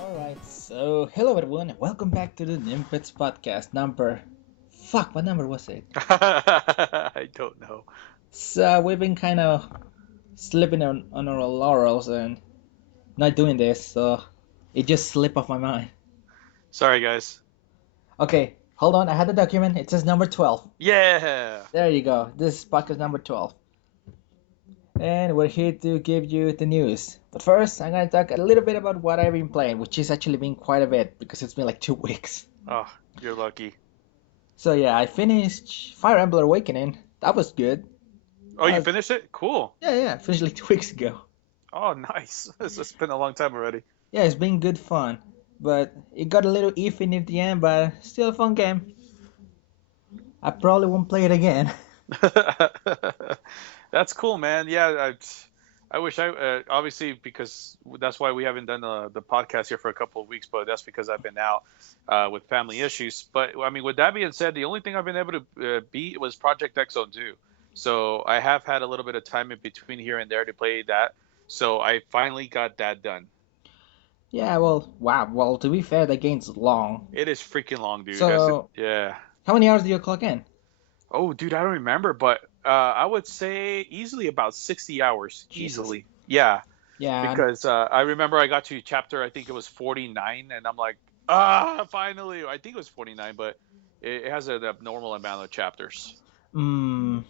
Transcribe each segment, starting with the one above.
Alright, so hello everyone, and welcome back to the Ninbits podcast number. Fuck, what number was it? I don't know. So we've been kind of slipping on our laurels and not doing this, so it just slipped off my mind. Sorry, guys. Okay, hold on, I had the document, it says number 12. Yeah. There you go, this is podcast number 12. And we're here to give you the news. But first, I'm gonna talk a little bit about what I've been playing, which has actually been quite a bit because it's been like 2 weeks. Oh, you're lucky. So yeah, I finished Fire Emblem Awakening. That was good. Oh, you Uh, finished it? Cool. yeah, finished like 2 weeks ago. Oh, nice. It's been a long time already. Yeah, it's been good fun, but it got a little iffy near the end, but still a fun game. I probably won't play it again. That's cool, man. Yeah, I wish obviously because that's why we haven't done the podcast here for a couple of weeks, but that's because I've been out with family issues. But I mean, with that being said, the only thing I've been able to beat was Project X Zone 2. So I have had a little bit of time in between here and there to play that. So I finally got that done. Yeah, well, wow. Well, to be fair, the game's long. It is freaking long, dude. So, Yeah. how many hours do you clock in? Oh, dude, I don't remember, but I would say easily about 60 hours. Jesus. Easily. Yeah. Yeah, Because I remember I got to chapter, I think it was 49, and I'm like, finally. I think it was 49, but it has an abnormal amount of chapters. mm,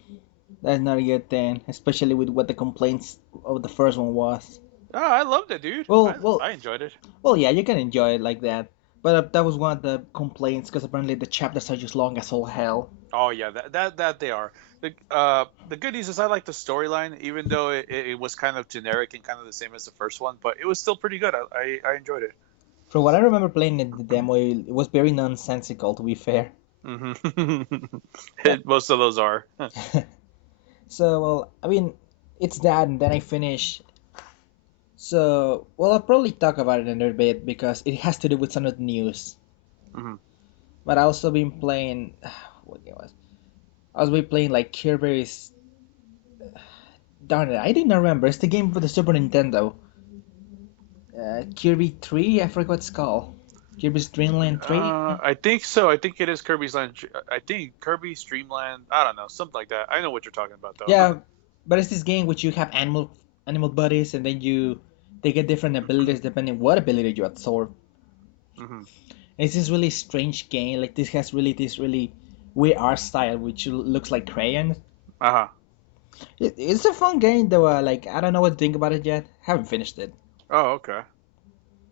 that's not a good thing, especially with what the complaints of the first one was. Oh, I loved it, dude. Well, I, well, I enjoyed it. well, yeah, you can enjoy it like that. But that was one of the complaints because apparently the chapters are just long as all hell. Oh yeah, that they are. The good news is I like the storyline, even though it was kind of generic and kind of the same as the first one, but it was still pretty good. I enjoyed it. From what I remember playing in the demo, it was very nonsensical, to be fair. Hmm. Yeah. Most of those are. So, well, I mean, it's that, and then I finish. So, well, I'll probably talk about it in a bit because it has to do with some of the news. Hmm. But I also been playing. What game was? I was been playing like Kirby's. Darn it, I didn't remember. It's the game for the Super Nintendo. Kirby 3? I forgot what it's called. Kirby's Dream Land 3? I think so. I think it is Kirby's Land. I think Kirby's Dreamland. I don't know, something like that. I know what you're talking about, though. Yeah, but it's this game which you have animal buddies, and then they get different abilities depending what ability you absorb. Hmm. It's this really strange game. Like this has really this really weird art style, which looks like crayons. Uh-huh. It's a fun game though. Like I don't know what to think about it yet. Haven't finished it. Oh, okay.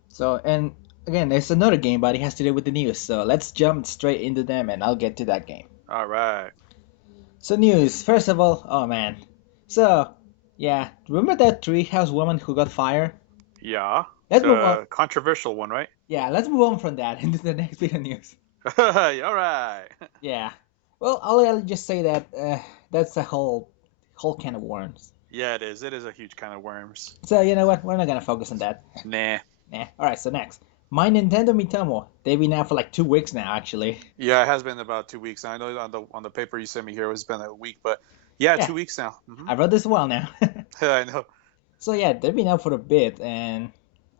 So and again, it's another game, but it has to do with the news. So let's jump straight into them, and I'll get to that game. All right. So news. First of all, oh man. So yeah, remember that treehouse woman who got fired? Yeah. Let's move on. The controversial one, right? Yeah, let's move on from that into the next bit of news. All right. Yeah. Well, I'll just say that that's a whole can of worms. Yeah, it is. It is a huge kind of worms. So you know what? We're not gonna focus on that. Nah. Nah. All right. So next, my Nintendo Miitomo. They've been out for like 2 weeks now, actually. Yeah, it has been about 2 weeks. I know on the paper you sent me here it's been a week, but yeah, Yeah. 2 weeks now. Hmm. I wrote this a while now. I know. So yeah, they've been out for a bit, and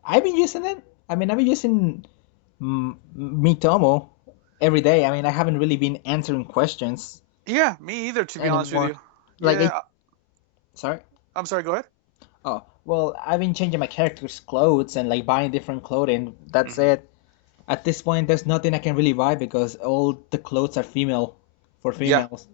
I've been using it. I mean, I've been using Miitomo every day. I mean, I haven't really been answering questions Yeah, me either, to be honest with anymore. you. Like, Yeah, sorry. I'm sorry. Go ahead. Oh, well, I've been changing my character's clothes and like buying different clothing. That's Hmm. it. At this point, there's nothing I can really buy because all the clothes are female for Yeah, females.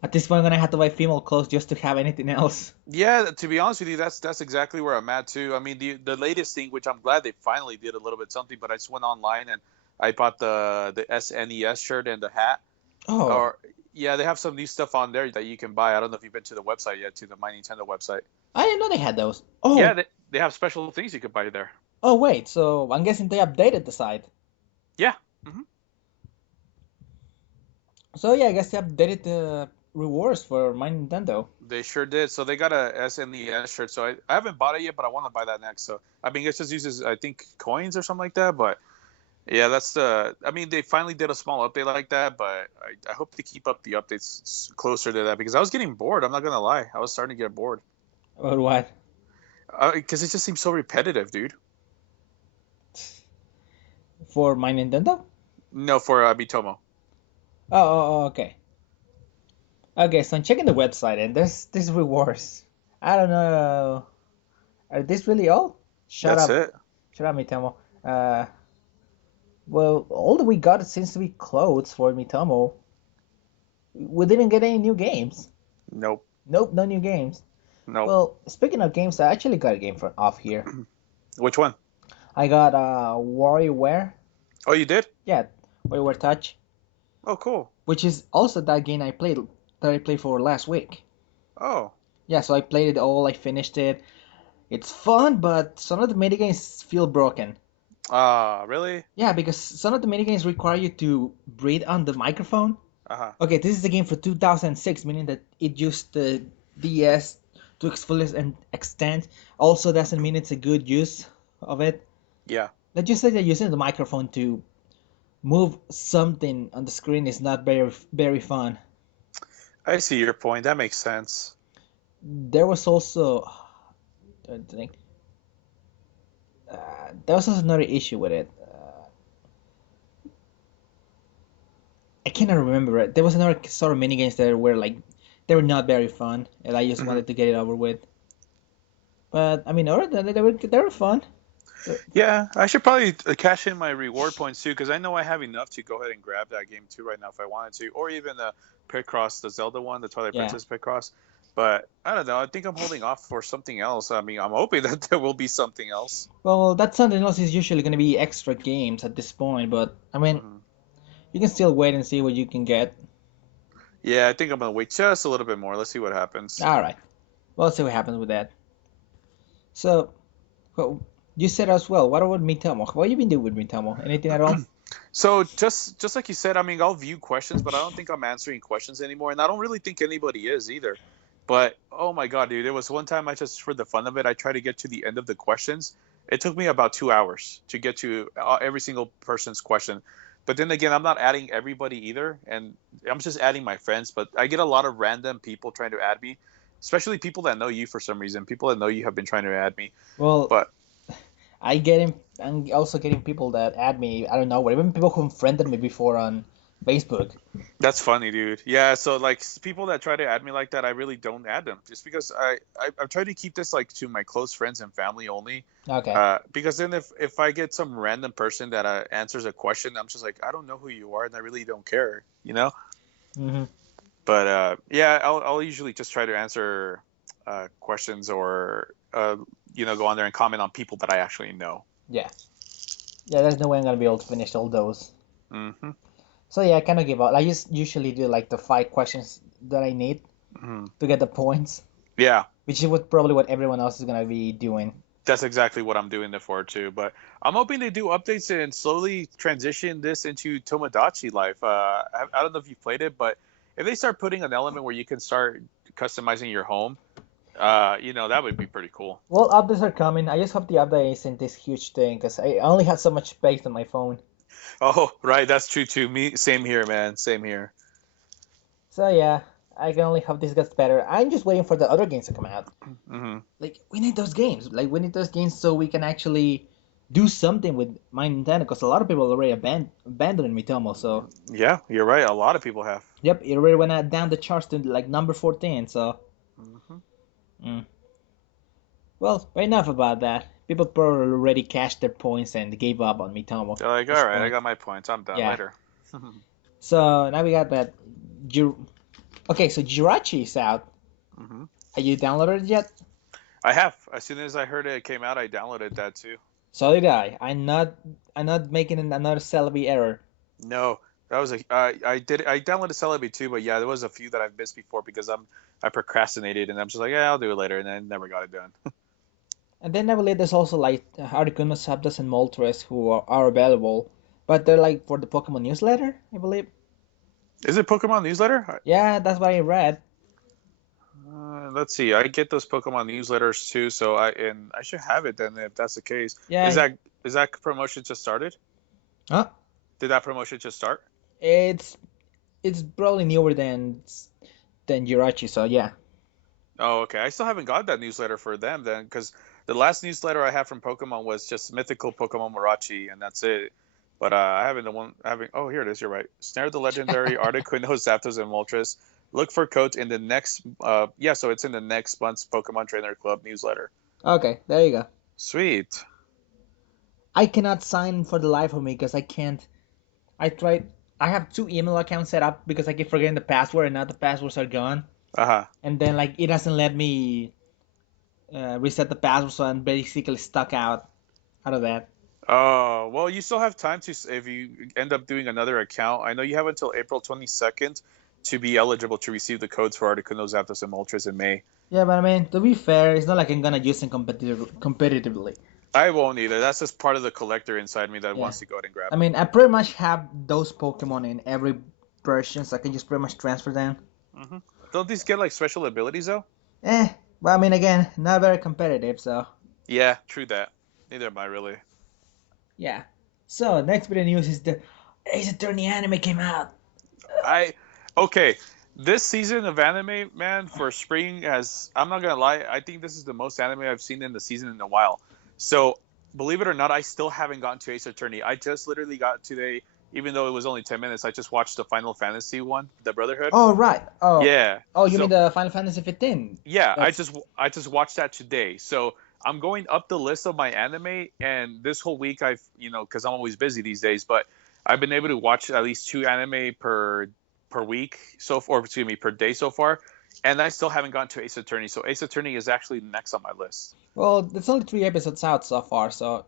At this point, I'm gonna have to buy female clothes just to have anything else. yeah. To be honest with you, that's exactly where I'm at too. I mean, the latest thing, which I'm glad they finally did a little bit something, but I just went online and I bought the SNES shirt and the hat. Oh, Or yeah, they have some new stuff on there that you can buy. I don't know if you've been to the website yet, to the My Nintendo website. I didn't know they had those. Yeah, Oh, they have special things you could buy there. Oh wait, so I'm guessing they updated the site. Yeah. Hmm. So yeah, I guess they updated the rewards for my Nintendo. They sure did. So they got a SNES shirt. So I haven't bought it yet, but I want to buy that next. So I mean, it just uses I think coins or something like that. But yeah, that's the. I mean, they finally did a small update like that, but I hope to keep up the updates closer to that because I was getting bored. I'm not gonna lie, I was starting to get bored Or what? because it just seems so repetitive, dude. For my Nintendo? No, for Miitomo. Okay. Okay, so I'm checking the website and there's rewards. I don't know. Are this really all? Shut That's up. it. Shut up, Miitomo. Uh, well, all that we got seems to be clothes for Miitomo. We didn't get any new games. Nope. Nope, no new games. Nope. Well, speaking of games, I actually got a game for off here. Which one? I got WarioWare. Oh, you did? Yeah, WarioWare Touch, Oh, cool. which is also that game I played for last week. Oh. Yeah, so I played it all. I finished it. It's fun, but some of the minigames feel broken. Really? Yeah, because some of the minigames require you to breathe on the microphone. Uh-huh. Okay, this is a game for 2006, meaning that it used the DS to its fullest extent. Also, doesn't mean it's a good use of it. Yeah. Let's just say that using the microphone to move something on the screen is not very fun. I see your point. That makes sense. There was also, I think, there was also another issue with it. I cannot remember it. There was another sort of minigames that were like they were not very fun, and I just Hmm. wanted to get it over with. But I mean, other than that, they were fun. So, Yeah, I should probably cash in my reward points too, because I know I have enough to go ahead and grab that game too right now if I wanted to, or even the Picross, the Zelda one, the Twilight yeah. Princess Picross. But I don't know. I think I'm holding off for something else. I mean, I'm hoping that there will be something else. Well, that something else is usually going to be extra games at this point, but I mean, Hmm. you can still wait and see what you can get. Yeah, I think I'm gonna wait just a little bit more. Let's see what happens. All right. Well, let's see what happens with that. So, well, you said as well. What about Miitomo? What you been doing with Miitomo? Anything at all? So just like you said, I mean, I'll view questions, but I don't think I'm answering questions anymore, and I don't really think anybody is either. But oh my god, dude, there was one time I just for the fun of it, I tried to get to the end of the questions. It took me about 2 hours to get to every single person's question. But then again, I'm not adding everybody either, and I'm just adding my friends. But I get a lot of random people trying to add me, especially people that know you for some reason. People that know you have been trying to add me. Well, But I'm also getting people that add me. I don't know, even people who friended me before on Facebook. that's funny, dude. Yeah, so like people that try to add me like that, I really don't add them, just because I've tried to keep this like to my close friends and family only. Okay. Because then if I get some random person that answers a question, I'm just like I don't know who you are, and I really don't care, you know. Mm-hmm. But yeah, I'll usually just try to answer questions or go on there and comment on people that I actually know. Yeah. Yeah, there's no way I'm gonna be able to finish all those. Hmm. So yeah, I kind of give up. I just usually do like the 5 questions that I need Hmm. to get the points, Yeah, which is probably what everyone else is gonna be doing. that's exactly what I'm doing it for too. But I'm hoping to do updates and slowly transition this into Tomodachi Life. I don't know if you've played it, but if they start putting an element where you can start customizing your home, that would be pretty cool. Well, updates are coming. I just hope the update isn't this huge thing because I only have so much space on my phone. Oh, right, that's true too. Me, same here, man. Same here. So yeah, I can only hope this gets better. I'm just waiting for the other games to come out. Hmm. Like we need those games. Like we need those games so we can actually do something with my Nintendo. Because a lot of people already abandoned Miitomo. So Yeah, you're right. A lot of people have. yep, it already went down the charts to like number 14. So Hmm. mm. Well, enough about that. People probably already cashed their points and gave up on Miitomo They're like, at this all right, I point. got my points. I'm done Yeah. later. So now we got that. Jir- okay, so Jirachi is out. Hmm. Have you downloaded it yet? I have. As soon as I heard it came out, I downloaded that too. So did I. I'm not making another Celebi error. No, that was a. I did. I downloaded Celebi too, but yeah, there was a few that I've missed before because I procrastinated and I'm just like, yeah, I'll do it later, and I never got it done. And then I believe there's also like Articuno, Zapdos, and Moltres who are available, but they're like for the Pokemon newsletter, I believe. Is it Pokemon newsletter? Yeah, that's what I read. Let's see. I get those Pokemon newsletters too, so I should have it then if that's the case. Is Yeah, that promotion just started? huh? Did that promotion just start? It's it's probably newer than Jirachi, so yeah. Oh, okay. I still haven't got that newsletter for them then, because the last newsletter I had from Pokemon was just mythical Pokemon Mirachi, and that's it. But I haven't the one having. Oh, here it is. You're right. Snare the legendary Articuno, Zapdos, and Moltres. Look for codes in the next. Yeah, so it's in the next month's Pokemon Trainer Club newsletter. Okay, there you go. Sweet. I cannot sign for the life of me because I can't. I tried. I have two email accounts set up because I keep forgetting the password and now the passwords are gone. Uh huh. And then like it doesn't let me reset the password, so I'm basically stuck out of that. Oh, well, you still have time to, if you end up doing another account. I know you have until April 22nd to be eligible to receive the codes for Articuno, Zapdos, and Moltres in May. Yeah, but I mean, to be fair, it's not like I'm gonna use them competitively. I won't either. That's just part of the collector inside me that Yeah, wants to go ahead and grab I them. mean, I pretty much have those Pokemon in every version, so I can just pretty much transfer them. Hmm. Don't these get like special abilities though? But I mean, again, not very competitive, so Yeah, true that. Neither am I really. yeah. So next bit of news is the Ace Attorney anime came out. I okay. This season of anime, man, for spring has. I'm not gonna lie. I think this is the most anime I've seen in the season in a while. So believe it or not, I still haven't gotten to Ace Attorney. I just literally got today, even though it was only 10 minutes. I just watched the Final Fantasy one, the Brotherhood. Oh right. Yeah. Oh, you mean So the Final Fantasy 15? yeah, That's I just watched that today. So I'm going up the list of my anime, and this whole week I've because I'm always busy these days, but I've been able to watch at least two anime per week or excuse me per day so far, and I still haven't gotten to Ace Attorney. So Ace Attorney is actually next on my list. well, there's only 3 episodes out so far, so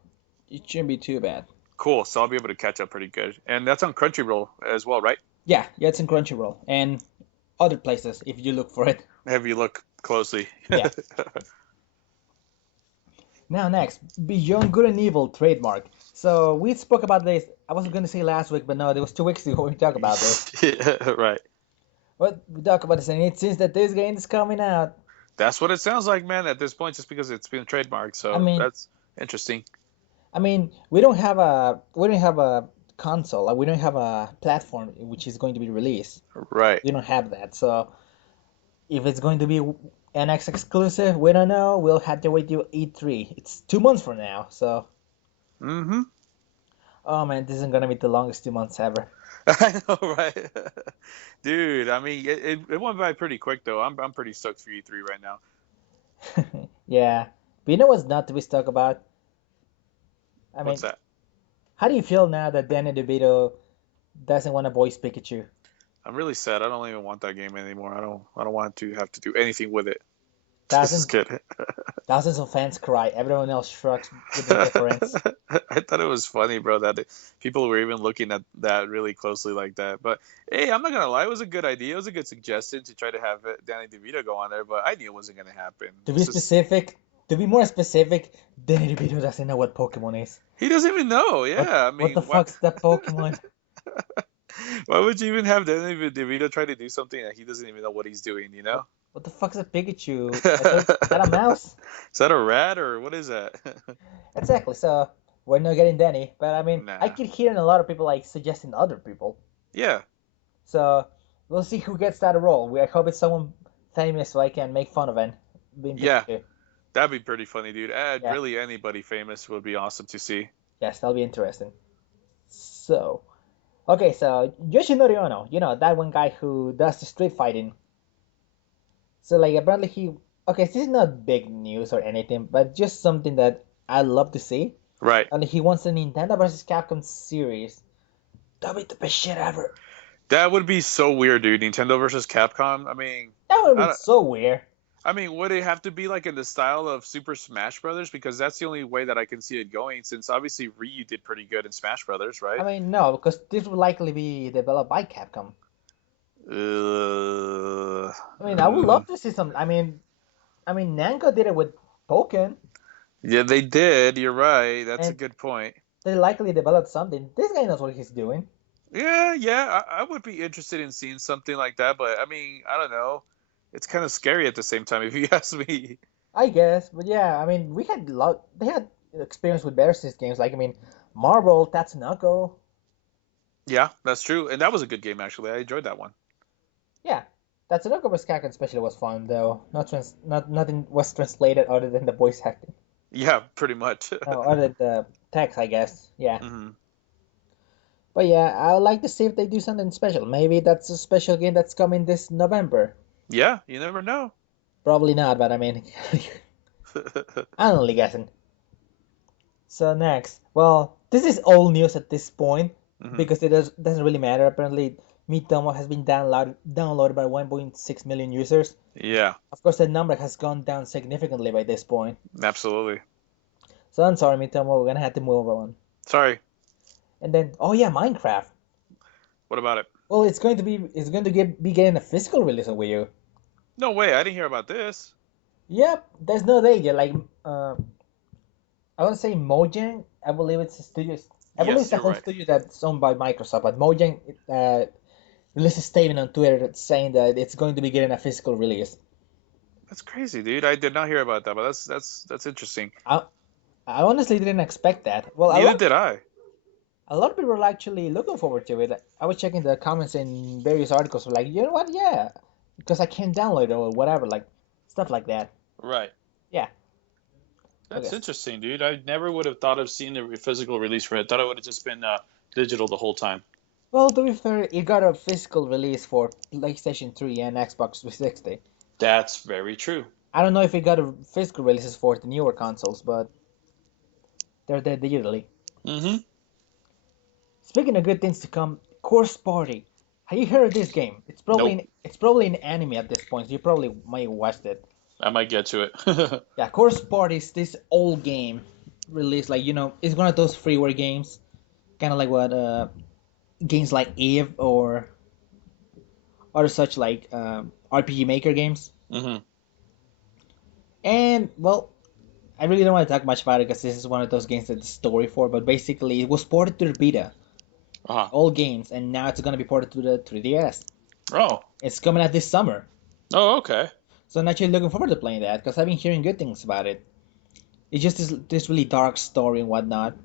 it shouldn't be too bad. Cool. So I'll be able to catch up pretty good, and that's on Crunchyroll as well, right? Yeah, it's in Crunchyroll and other places if you look for it. Have you look closely? Yeah. Now next, Beyond Good and Evil trademark. So we spoke about this. I was going to say last week, but no, it was 2 weeks ago we talked about this. Yeah, right. But we talked about this, and it seems that this game is coming out. That's what it sounds like, man. At this point, just because it's been trademarked, I so mean, that's interesting. we don't have a console. Like, we don't have a platform which is going to be released. Right. We don't have that. So if it's going to be NX exclusive, we don't know. We'll have to wait till E3. It's 2 months from now. So, Mm-hmm. oh man, this isn't gonna be the longest 2 months ever. I know, right? Dude, I mean, it went by pretty quick though. I'm pretty stoked for E3 right now. Yeah, but you know what's not to be stuck about? I What's mean, that? how do you feel now that Danny DeVito doesn't want to voice Pikachu? I'm really sad. I don't even want that game anymore. I don't want to have to do anything with it. Just Thousands, kidding. thousands of fans cry. Everyone else shrugs with indifference. I thought it was funny, bro, that people were even looking at that really closely like that. But hey, I'm not gonna lie, it was a good idea. It was a good suggestion to try to have Danny DeVito go on there, but I knew it wasn't gonna happen. To be It's just specific, to be more specific, Danny DeVito doesn't know what Pokemon is. he doesn't even know. What Yeah, I what the mean, what? fuck's that Pokemon? Why would you even have Danny DeVito try to do something that he doesn't even know what he's doing? You What know? what the fuck's a Pikachu? Is that a Is mouse? that a rat or what is that? Exactly. So we're not getting Danny, but I mean, I Nah. keep hearing a lot of people like suggesting other people. Yeah. So we'll see who gets that role. I hope it's someone famous so I can make fun of it being Yeah. Pikachu. That'd be pretty funny, dude. Yeah. Really, anybody famous would be awesome to see. Yes, that'll be interesting. So, okay, so Yoshinori Ono, that one guy who does the street fighting. So, like, apparently okay, this is not big news or anything, but just something that I love to see. Right. And he wants a Nintendo versus Capcom series. That'll be the best shit ever. That would be so weird, dude. Nintendo versus Capcom. I mean, That would I, be don't- so weird. I mean, would it have to be like in the style of Super Smash Brothers? Because that's the only way that I can see it going. Since obviously Ryu did pretty good in Smash Brothers, I right? mean, no, because this would likely be developed by Capcom. Uh, I mean, I would mm, love to see some. I mean, Namco did it with Pokken. Yeah, they did. You're right. That's a and good point. they likely developed something. This guy knows what he's doing. Yeah, yeah, I would be interested in seeing something like that, but I mean, I don't know. It's kind of scary at the same time, if you ask me. I guess, but yeah, I mean, we had lot. They had experience with better systems games, like I mean, Marvel, Tatsunoko. Yeah, that's true, and that was a good game actually. I enjoyed that one. Yeah, Tatsunoko vs. Capcom especially was fun though. Not nothing was translated other than the voice acting. Yeah, pretty much. No, other than the text, I guess. Yeah, Hmm. but yeah, I would like to see if they do something special. Maybe that's a special game that's coming this November. Yeah, you never know. Probably not, but I mean, I'm only guessing. So next, well, this is old news at this point Hmm. because doesn't really matter. Apparently, Miitomo has been downloaded by 1.6 million users. Yeah, Of course, the number has gone down significantly by this point. absolutely. So I'm sorry, Miitomo, we're gonna have to move on. Sorry. And then, oh yeah, Minecraft. What about it? Well, it's going to be getting a physical release on Wii U. No way. I didn't hear about this. Yep, there's no date yet. Like, I want to say Mojang. I believe it's a studio. I believe Yes, it's a you're whole right. studio that's owned by Microsoft. But Mojang released a statement on Twitter saying that it's going to be getting a physical release. That's crazy, dude. I did not hear about that, but that's interesting. I, I honestly didn't expect that. Well, Neither did I. a lot of people were actually looking forward to it. I was checking the comments in various articles. Were like, you know what? Yeah, because I can't download it or whatever, like stuff like that. Right. Yeah. That's Okay. interesting, dude. I never would have thought of seeing the physical release for it. I thought it would have just been digital the whole time. Well, to be fair, it got a physical release for PlayStation 3 and Xbox 360. That's very true. I don't know if it got a physical releases for the newer consoles, but they're there digitally. Hmm. Speaking of good things to come, Course Party. Have you heard of this game? Nope. It's probably an anime at this point. So you probably might have watched it. I might get to it. Yeah, Course Party is this old game released like it's one of those freeware games, kind of like what games like Eve or other such like RPG Maker games. Hmm. And well, I really don't want to talk much about it because this is one of those games that's story for. But basically, it was ported to the Vita, Uh-huh. all games, and now it's gonna be ported to the 3DS. Oh. It's coming out this summer, Oh, okay. so I'm actually looking forward to playing that because I've been hearing good things about it. It's just this really dark story and whatnot,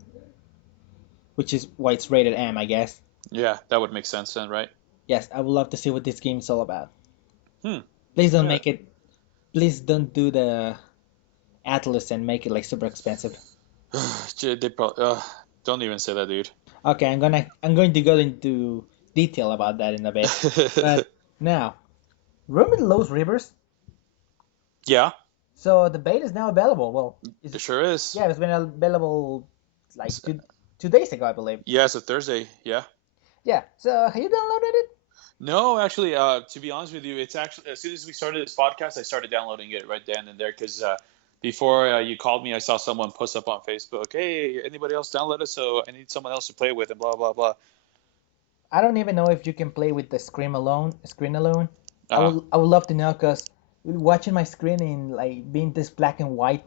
which is why it's rated M, I guess. Yeah, that would make sense then, right? Yes, I would love to see what this game's all about. Hmm. Please don't Yeah. make it. Please don't do the Atlas and make it like super expensive. Gee, they probably don't even say that, dude. Okay, I'm going to go into detail about that in a bit. But now, remember the Lowe's Rivers? Yeah, So the beta is now available. Well, it sure is. yeah, it's been available like S- two days ago, I believe. Yeah, it's a Thursday. Yeah. Yeah. So have you downloaded it? No, actually, to be honest with you, it's actually as soon as we started this podcast, I started downloading it right then and there because before you called me, I saw someone post up on Facebook, "Hey, anybody else download it? So I need someone else to play with," and blah blah blah. I don't even know if you can play with the screen alone. Uh, I would love to know because watching my screen in like being this black and white.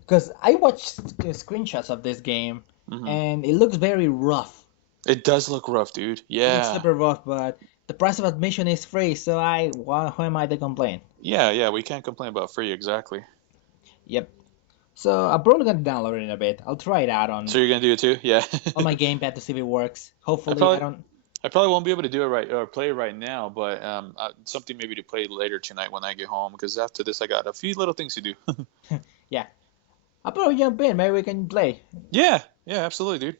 Because I watched screenshots of this game hmm. and it looks very rough. It does look rough, dude. It looks Yeah, super rough, but the price of admission is free, so who am I to complain? yeah, yeah. We can't complain about free, exactly. Yep. So I'm probably gonna download it in a bit. I'll try it out So you're gonna do it too? Yeah. on my gamepad to see if it works. I Hopefully, I probably don't. I probably won't be able to do it right or play it right now, but something maybe to play later tonight when I get home because after this I got a few little things to do. Yeah, I'll probably jump in. Maybe we can play. Yeah, yeah, absolutely, dude.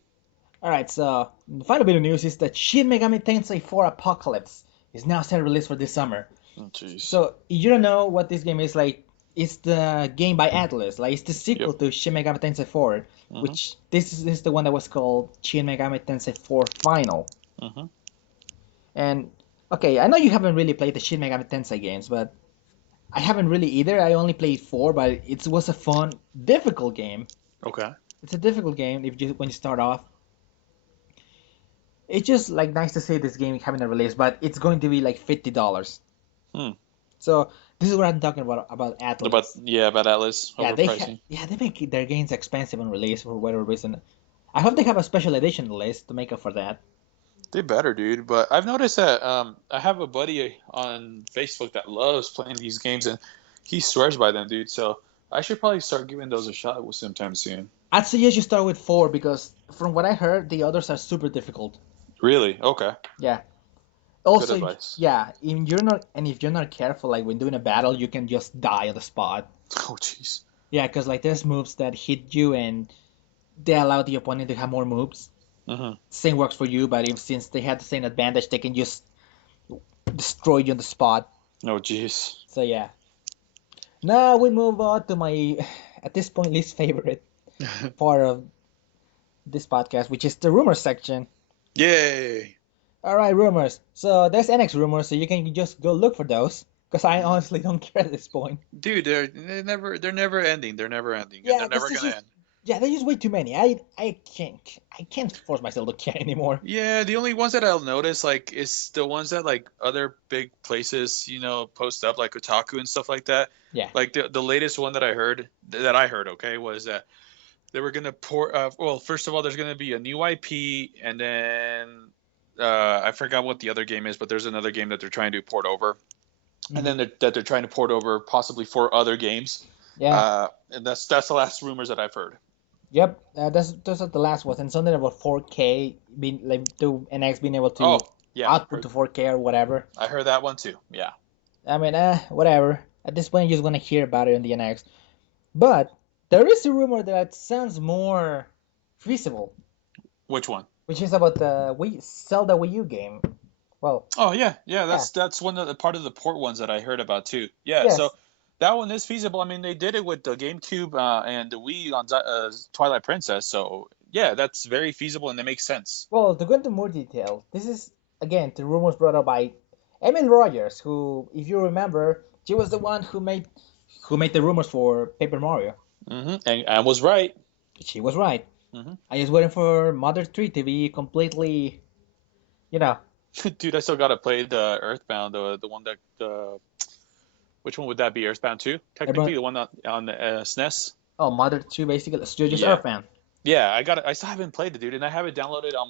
All right. So the final bit of news is that Shin Megami Tensei 4 Apocalypse is now set to release for this summer. Oh, jeez. So you don't know what this game is like. It's the game by Atlas. Like it's the sequel Yep. to Shin Megami Tensei 4, Mhm. which this is the one that was called Shin Megami Tensei 4 Final. Mhm. And okay, I know you haven't really played the Shin Megami Tensei games, but I haven't really either. I only played 4, but it was a fun, difficult game. Okay. It's a difficult game if you when you start off. It's just like nice to see this game having a release, but it's going to be like $50. Hmm. So This is what I'm talking about About Atlas. yeah, about Atlas overpricing. They make their games expensive on release for whatever reason. I hope they have a special edition list to make up for that. They better, dude. But I've noticed that I have a buddy on Facebook that loves playing these games, and he swears by them, dude. So I should probably start giving those a shot sometime soon. I'd suggest you start with four because from what I heard, the others are super difficult. Really? Okay. Yeah. Good Also, advice. if you're not careful, like when doing a battle, you can just die on the spot. Oh, jeez. Yeah, because like there's moves that hit you and they allow the opponent to have more moves. Mm-hmm. Same works for you, but if since they have the same advantage, they can just destroy you on the spot. Oh, jeez. So yeah. Now we move on to my, at this point, least favorite part of this podcast, which is the rumor section. Yay. All right, rumors. So there's NX rumors, so you can just go look for those. Because I Mhm. honestly don't care at this point. Dude, they're never ending. They're never ending, and Yeah, they're because never there's gonna just end. yeah, there's just way too many. I can't force myself to care anymore. Yeah, the only ones that I'll notice like is the ones that like other big places, post up like Otaku and stuff like that. Yeah. Like the latest one that I heard, okay, was that they were gonna port. Well, first of all, there's gonna be a new IP, and then I forgot what the other game is, but there's another game that they're trying to port over, and Hmm. then they're trying to port over possibly 4 other games. Yeah. And that's the last rumors that I've heard. Yep. That's those are the last ones, and something about 4K being like the NX being able Oh, to yeah, output to 4K or whatever. I heard that one too. Yeah. I mean, whatever. At this point, you're just gonna hear about it on the NX. But there is a rumor that sounds more feasible, Which one? which is about the Zelda Wii U game. Well, Oh yeah, yeah. yeah. That's one of the part of the port ones that I heard about too. Yeah, so Yes. that one is feasible. I mean, they did it with the GameCube and the Wii on Twilight Princess. So yeah, that's very feasible and it makes sense. Well, to go into more detail, this is again the rumors brought up by Emin Rogers, who, if you remember, she was the one who made the rumors for Paper Mario. And I was right. She was right. hmm I just waiting for Mother 3 to be completely, you know, Dude, I still gotta play the Earthbound, the one that which one would that be? Earthbound 2, everyone. technically, the one on the SNES. Oh, Mother 2 basically. So you're just Yeah, Earthbound. yeah. I still haven't played it, dude, and I have it downloaded on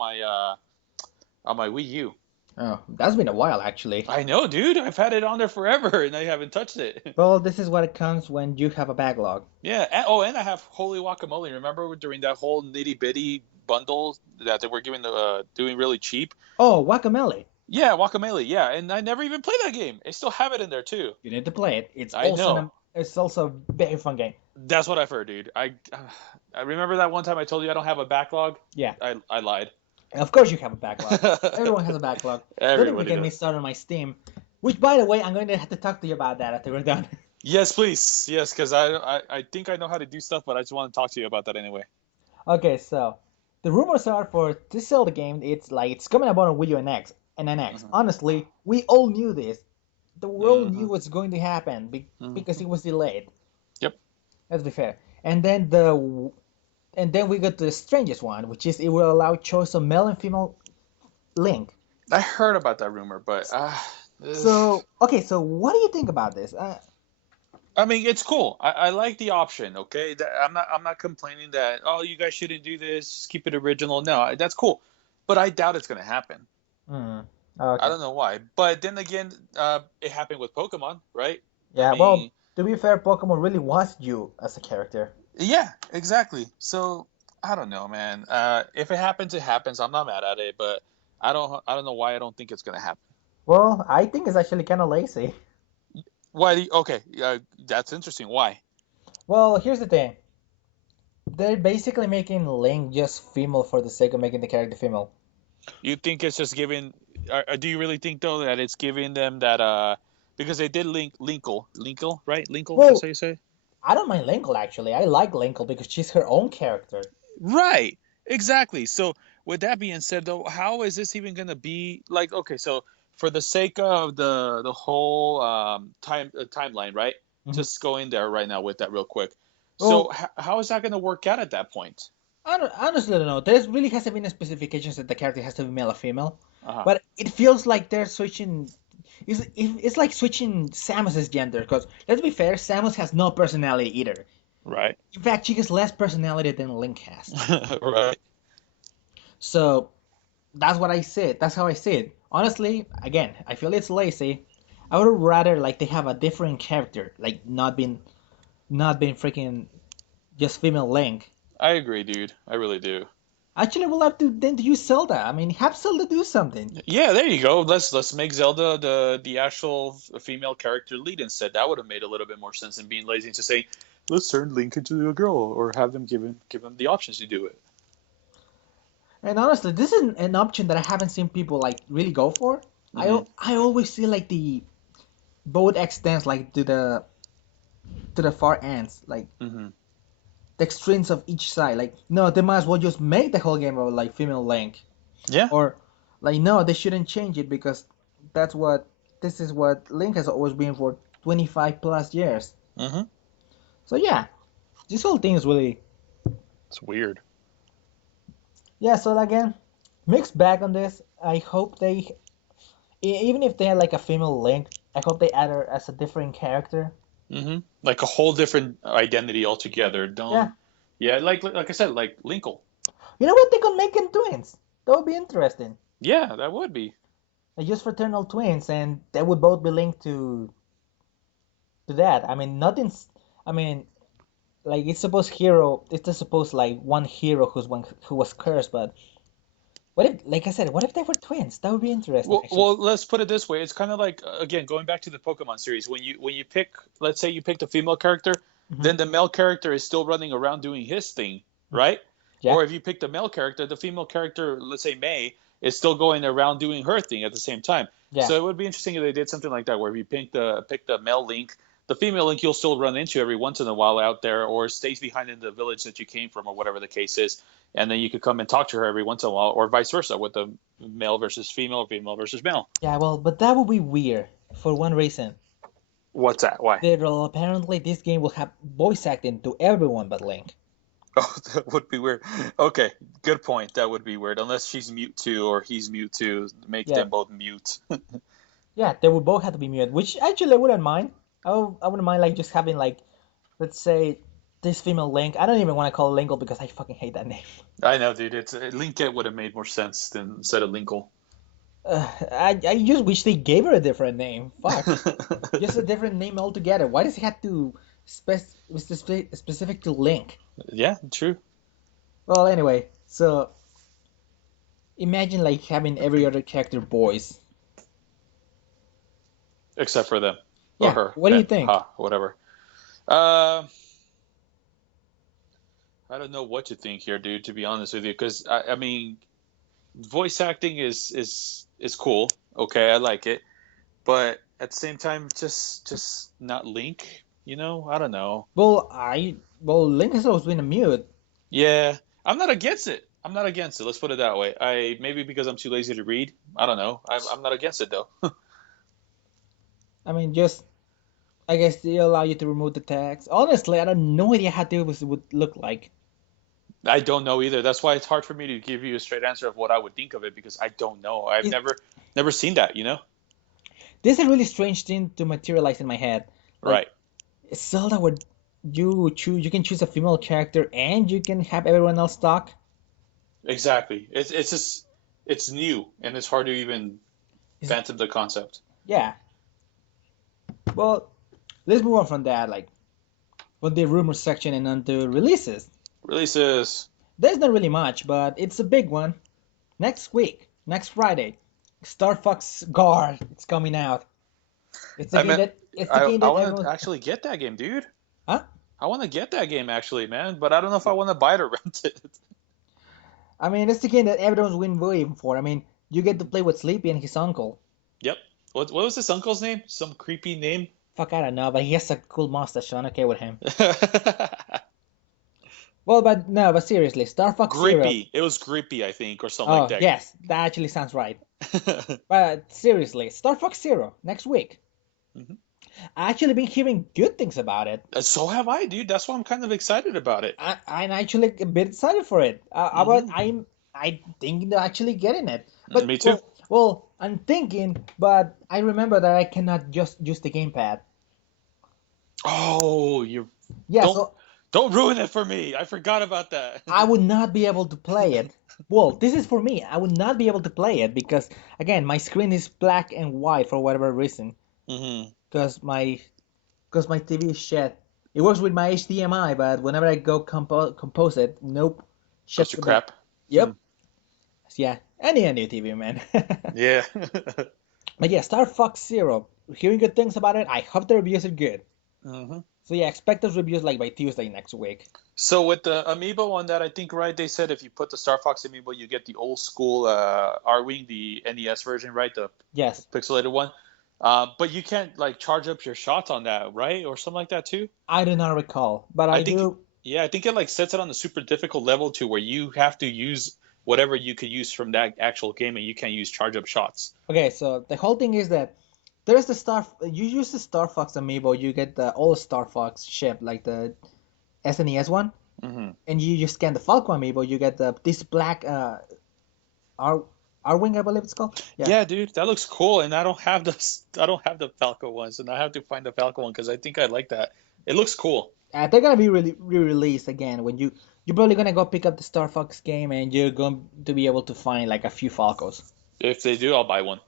my Wii U. Oh, that's been a while actually. I know, dude. I've had it on there forever, and I haven't touched it. Well, this is what it comes when you have a backlog. Yeah. And I have Holy Guacamole. Remember during that whole nitty bitty bundle that they were giving doing really cheap? Oh, Guacamelee. Yeah, Guacamole. Yeah, and I never even played that game. I still have it in there too. You need to play it. It's I also know. it's also a very fun game. That's what I've heard, dude. I remember that one time I told you I don't have a backlog. Yeah. I lied. Of course you have a backlog. Everyone has a backlog. Don't even Everybody get me does. started on my Steam. Which, by the way, I'm going to have to talk to you about that after we're done. Yes, please. Yes, because I think I know how to do stuff, but I just want to talk to you about that anyway. Okay, so the rumors are for this Zelda game. It's coming out on Wii U and X and NX. hmm Honestly, we all knew this. The world knew hmm what's going to happen because hmm it was delayed. Yep. Let's be fair. And then we got to the strangest one, which is it will allow choice of male and female Link. I heard about that rumor, but So okay, so what do you think about this? I mean, it's cool. I like the option. Okay, I'm not complaining that you guys shouldn't do this. Just keep it original. No, that's cool, but I doubt it's gonna happen. Hmm, I okay. don't know why. But then again, it happened with Pokemon, right? I Yeah, well, mean, to be fair, Pokemon really wants you as a character. yeah, exactly. So I don't know, man. If it happens, it happens. I'm not mad at it, but I don't know why I don't think it's gonna happen. Well, I think it's actually kind of lazy. Why? Okay, that's interesting. Why? Well, here's the thing. They're basically making Link just female for the sake of making the character female. You think it's just giving? Do you really think though that it's giving them that? Because they did Linkle, right? Linkle, that's Well, how you say it? I don't mind Linkle actually. I like Linkle because she's her own character. Right. Exactly. So with that being said, though, how is this even gonna be like? Okay, so for the sake of the whole timeline, right? Hmm. Just go in there right now with that real quick. So Well, how is that gonna work out at that point? honestly, I don't know. There really hasn't been a specifications that the character has to be male or female, Uh huh. but it feels like they're switching. It's like switching Samus's gender. Because let's be fair, Samus has no personality either. Right. In fact, she has less personality than Link has. Right. So that's what I said. That's how I see it. Honestly, again, I feel it's lazy. I would rather like they have a different character, like not being freaking just female Link. I agree, dude. I really do. Actually, we'll have to then use Zelda. I mean, have Zelda do something. Yeah, there you go. Let's make Zelda the actual female character lead instead. That would have made a little bit more sense than being lazy to say, let's turn Link into a girl or have them give him the options to do it. And honestly, this is an option that I haven't seen people like really go for. Hmm. I always see like the both extents like to the far ends, like Hmm. the extremes of each side. Like no, they might as well just make the whole game about like female Link, Yeah. or like no, they shouldn't change it because that's what this is what Link has always been for 25 plus years. Hmm. So yeah, this whole thing is really It's weird. yeah. So again, mixed bag on this. I hope they even if they had like a female Link, I hope they add her as a different character. Like a whole different identity altogether. Yeah, Don't. Yeah, like I said, like Linkle. you know what? They could make them twins. That would be interesting. Yeah, that would be. Like just fraternal twins, and they would both be linked to that. I mean, nothing's. I mean, like it's supposed hero. It's just supposed like one hero who was cursed. But what if, like I said, what if they were twins? That would be interesting, actually. Well, let's put it this way. It's kind of like again going back to the Pokemon series. When you pick, let's say you picked a female character, Hmm. then the male character is still running around doing his thing, right? Yeah, Or if you pick the male character, the female character, let's say May, is still going around doing her thing at the same time. yeah, So it would be interesting if they did something like that, where if you pick the male Link, the female Link you'll still run into every once in a while out there, or stays behind in the village that you came from, or whatever the case is, and then you could come and talk to her every once in a while, or vice versa with the male versus female, female versus male. yeah. Well, but that would be weird for one reason. What's that? Why? There will apparently this game will have voice acting to everyone but Link. Oh, that would be weird. Okay, good point. That would be weird, unless she's mute too or he's mute too. Make Yeah, them both mute. yeah. They would both have to be mute, which actually I wouldn't mind. I wouldn't mind like just having like, let's say, this female Link. I don't even want to call it Linkle because I fucking hate that name. I know, dude. It's Linkette would have made more sense than instead of Linkle. I just wish they gave her a different name. Fuck, just a different name altogether. Why does it have to specific to Link? Yeah, true. Well, anyway, so imagine like having every other character boys. Except for them or Yeah, her, what do you them, think? ha, whatever. Uh, I don't know what to think here, dude. To be honest with you, because I mean, voice acting is cool. Okay, I like it, but at the same time, just not Link. I don't know. Well, Link has always been a mute. Yeah, I'm not against it. I'm not against it. Let's put it that way. I maybe because I'm too lazy to read. I don't know. I'm not against it though. I mean, just I guess they allow you to remove the text. Honestly, I have no idea how this would look like. I don't know either. That's why it's hard for me to give you a straight answer of what I would think of it because I don't know. I've It, never seen that. this is a really strange thing to materialize in my head. Like Right. Zelda, where you can choose a female character and you can have everyone else talk. Exactly. It's just it's new and it's hard to even Is fathom the concept. yeah. Well, let's move on from that. Like from the rumor section and onto releases. Releases. There's not really much, but it's a big one. Next week, next Friday, Star Fox Guard. It's coming out. It's the I game mean, I that want to everyone. actually get that game, dude. Huh? I want to get that game actually, man. But I don't know if I want to buy it or rent it. I mean, it's the game that everyone's been waiting for. I mean, you get to play with Sleepy and his uncle. Yep. What was this uncle's name? Some creepy name. Fuck, I don't know, but he has a cool mustache, so I'm okay with him. Well, but no, but seriously, Star Fox Zero. Grippy. It was Grippy, I think, or something like Oh, that. yes, that actually sounds right. But seriously, Star Fox Zero next week. Mhm. I actually been hearing good things about it. So have I, dude. That's why I'm kind of excited about it. I'm actually a bit excited for it. Hmm. I think they're actually getting it. Me But too. well, I'm thinking, but I remember that I cannot just use the gamepad. Oh, you Yeah, don't so don't ruin it for me. I forgot about that. I would not be able to play it. Well, this is for me. I would not be able to play it because, again, my screen is black and white for whatever reason. Hmm. Because my TV is shit. It works with my HDMI, but whenever I go compose it, nope, Goes shit's to the bed. crap. Hmm. Yep. Yeah, any new TV, man. Yeah. But yeah, Star Fox Zero. Hearing good things about it. I hope the reviews are good. Hmm. So yeah, expect those reviews like by Tuesday next week. So with the amiibo on that, I think right, they said if you put the Star Fox amiibo, you get the old school R-Wing, the NES version, right, the Yes, pixelated one. But you can't like charge up your shots on that, right, or something like that too. I do not recall, but I I think, do. yeah, I think it like sets it on the super difficult level to where you have to use whatever you could use from that actual game, and you can't use charge up shots. Okay, so the whole thing is that there's the Star. You use the Star Fox amiibo, you get the old Star Fox ship, like the SNES one, Hmm. and you scan the Falcon amiibo, you get the this black R R-wing, I believe it's called. Yeah, Yeah, dude, that looks cool, and I don't have the Falco ones, and I have to find the Falco one because I think I like that. It looks cool. they're gonna be re-released again when you're probably gonna go pick up the Star Fox game and you're going to be able to find like a few Falcos. If they do, I'll buy one.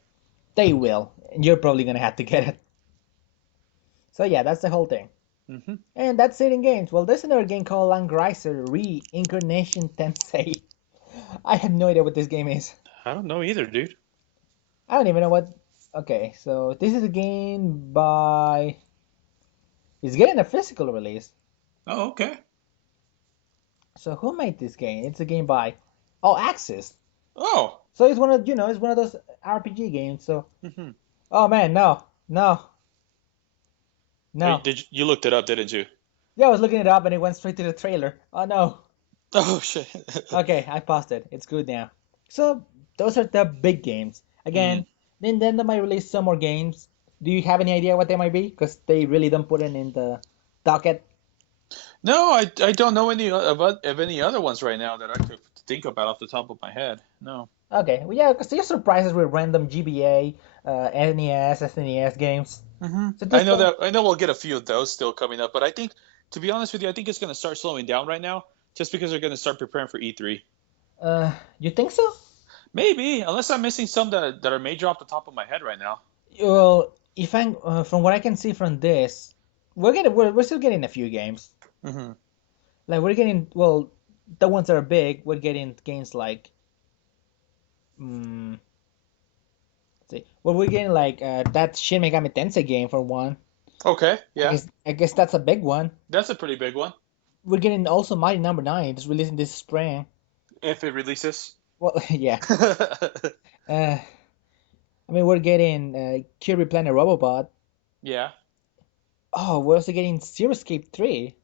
They will, and you're probably gonna have to get it. So yeah, that's the whole thing. Hmm. And that's it in games. Well, there's another game called Langriser Reincarnation Tensei. I have no idea what this game is. I don't know either, dude. I don't even know what. Okay, so this is a game by. It's getting a physical release. Oh, okay. So who made this game? It's a game by. Oh, Axis. Oh. So it's one of it's one of those RPG games. So Hmm. oh man, no, no, Oh, no. you looked it up, didn't you? Yeah, I was looking it up and it went straight to the trailer. Oh no. Oh shit. Okay, I paused it. It's good now. So those are the big games. Mm. Again, Nintendo might release some more games. Do you have any idea what they might be? Because they really don't put it in the docket. No, I don't know any of any other ones right now that I could think about off the top of my head. No. Okay, well, yeah, because there's surprises with random GBA, NES, SNES games. Hmm. So this time, I know we'll get a few of those still coming up, but I think, to be honest with you, I think it's going to start slowing down right now, just because they're going to start preparing for E3. you think so? Maybe, unless I'm missing some that are major off the top of my head right now. Well, if I from what I can see from this, we're still getting a few games. Hmm. Like we're getting the ones that are big. We're getting games like mm, see, well we're getting like that Shin Megami Tensei game for one. Okay, yeah, I guess that's a big one. that's a pretty big one. We're getting also Mighty Number Nine. It's releasing this spring. If it releases. Well, yeah. Uh, I mean we're getting Kirby Planet Robobot. Yeah. Oh, we're also getting Zero Escape 3.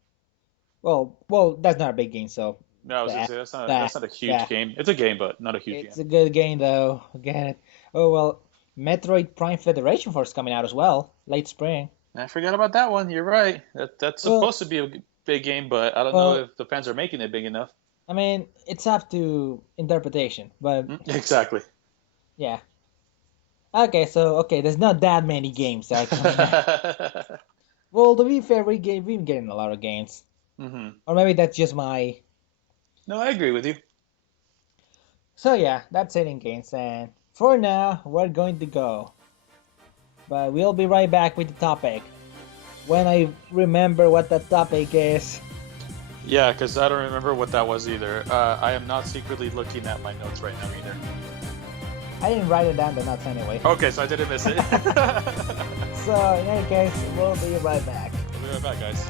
Well, that's not a big game, so No, I was gonna bah, say bah, that's not a huge bah. game. It's a game, but not a huge game. It's a good game though. Get it? Oh well, Metroid Prime Federation Force coming out as well, late spring. I forgot about that one. You're right. That's Well, supposed to be a big game, but I don't know well, if the fans are making it big enough. I mean, it's up to interpretation, but Exactly. yeah. Okay, there's not that many games that are coming out. Well, to be fair, we've been getting a lot of games, Hmm. or maybe that's just my. No, I agree with you. So yeah, that's it in games, and for now, we're going to go. But we'll be right back with the topic when I remember what the topic is. Yeah, because I don't remember what that was either. I am not secretly looking at my notes right now either. I didn't write it down the notes anyway. Okay, so I didn't miss it. So in any case, we'll be right back. We'll be right back, guys.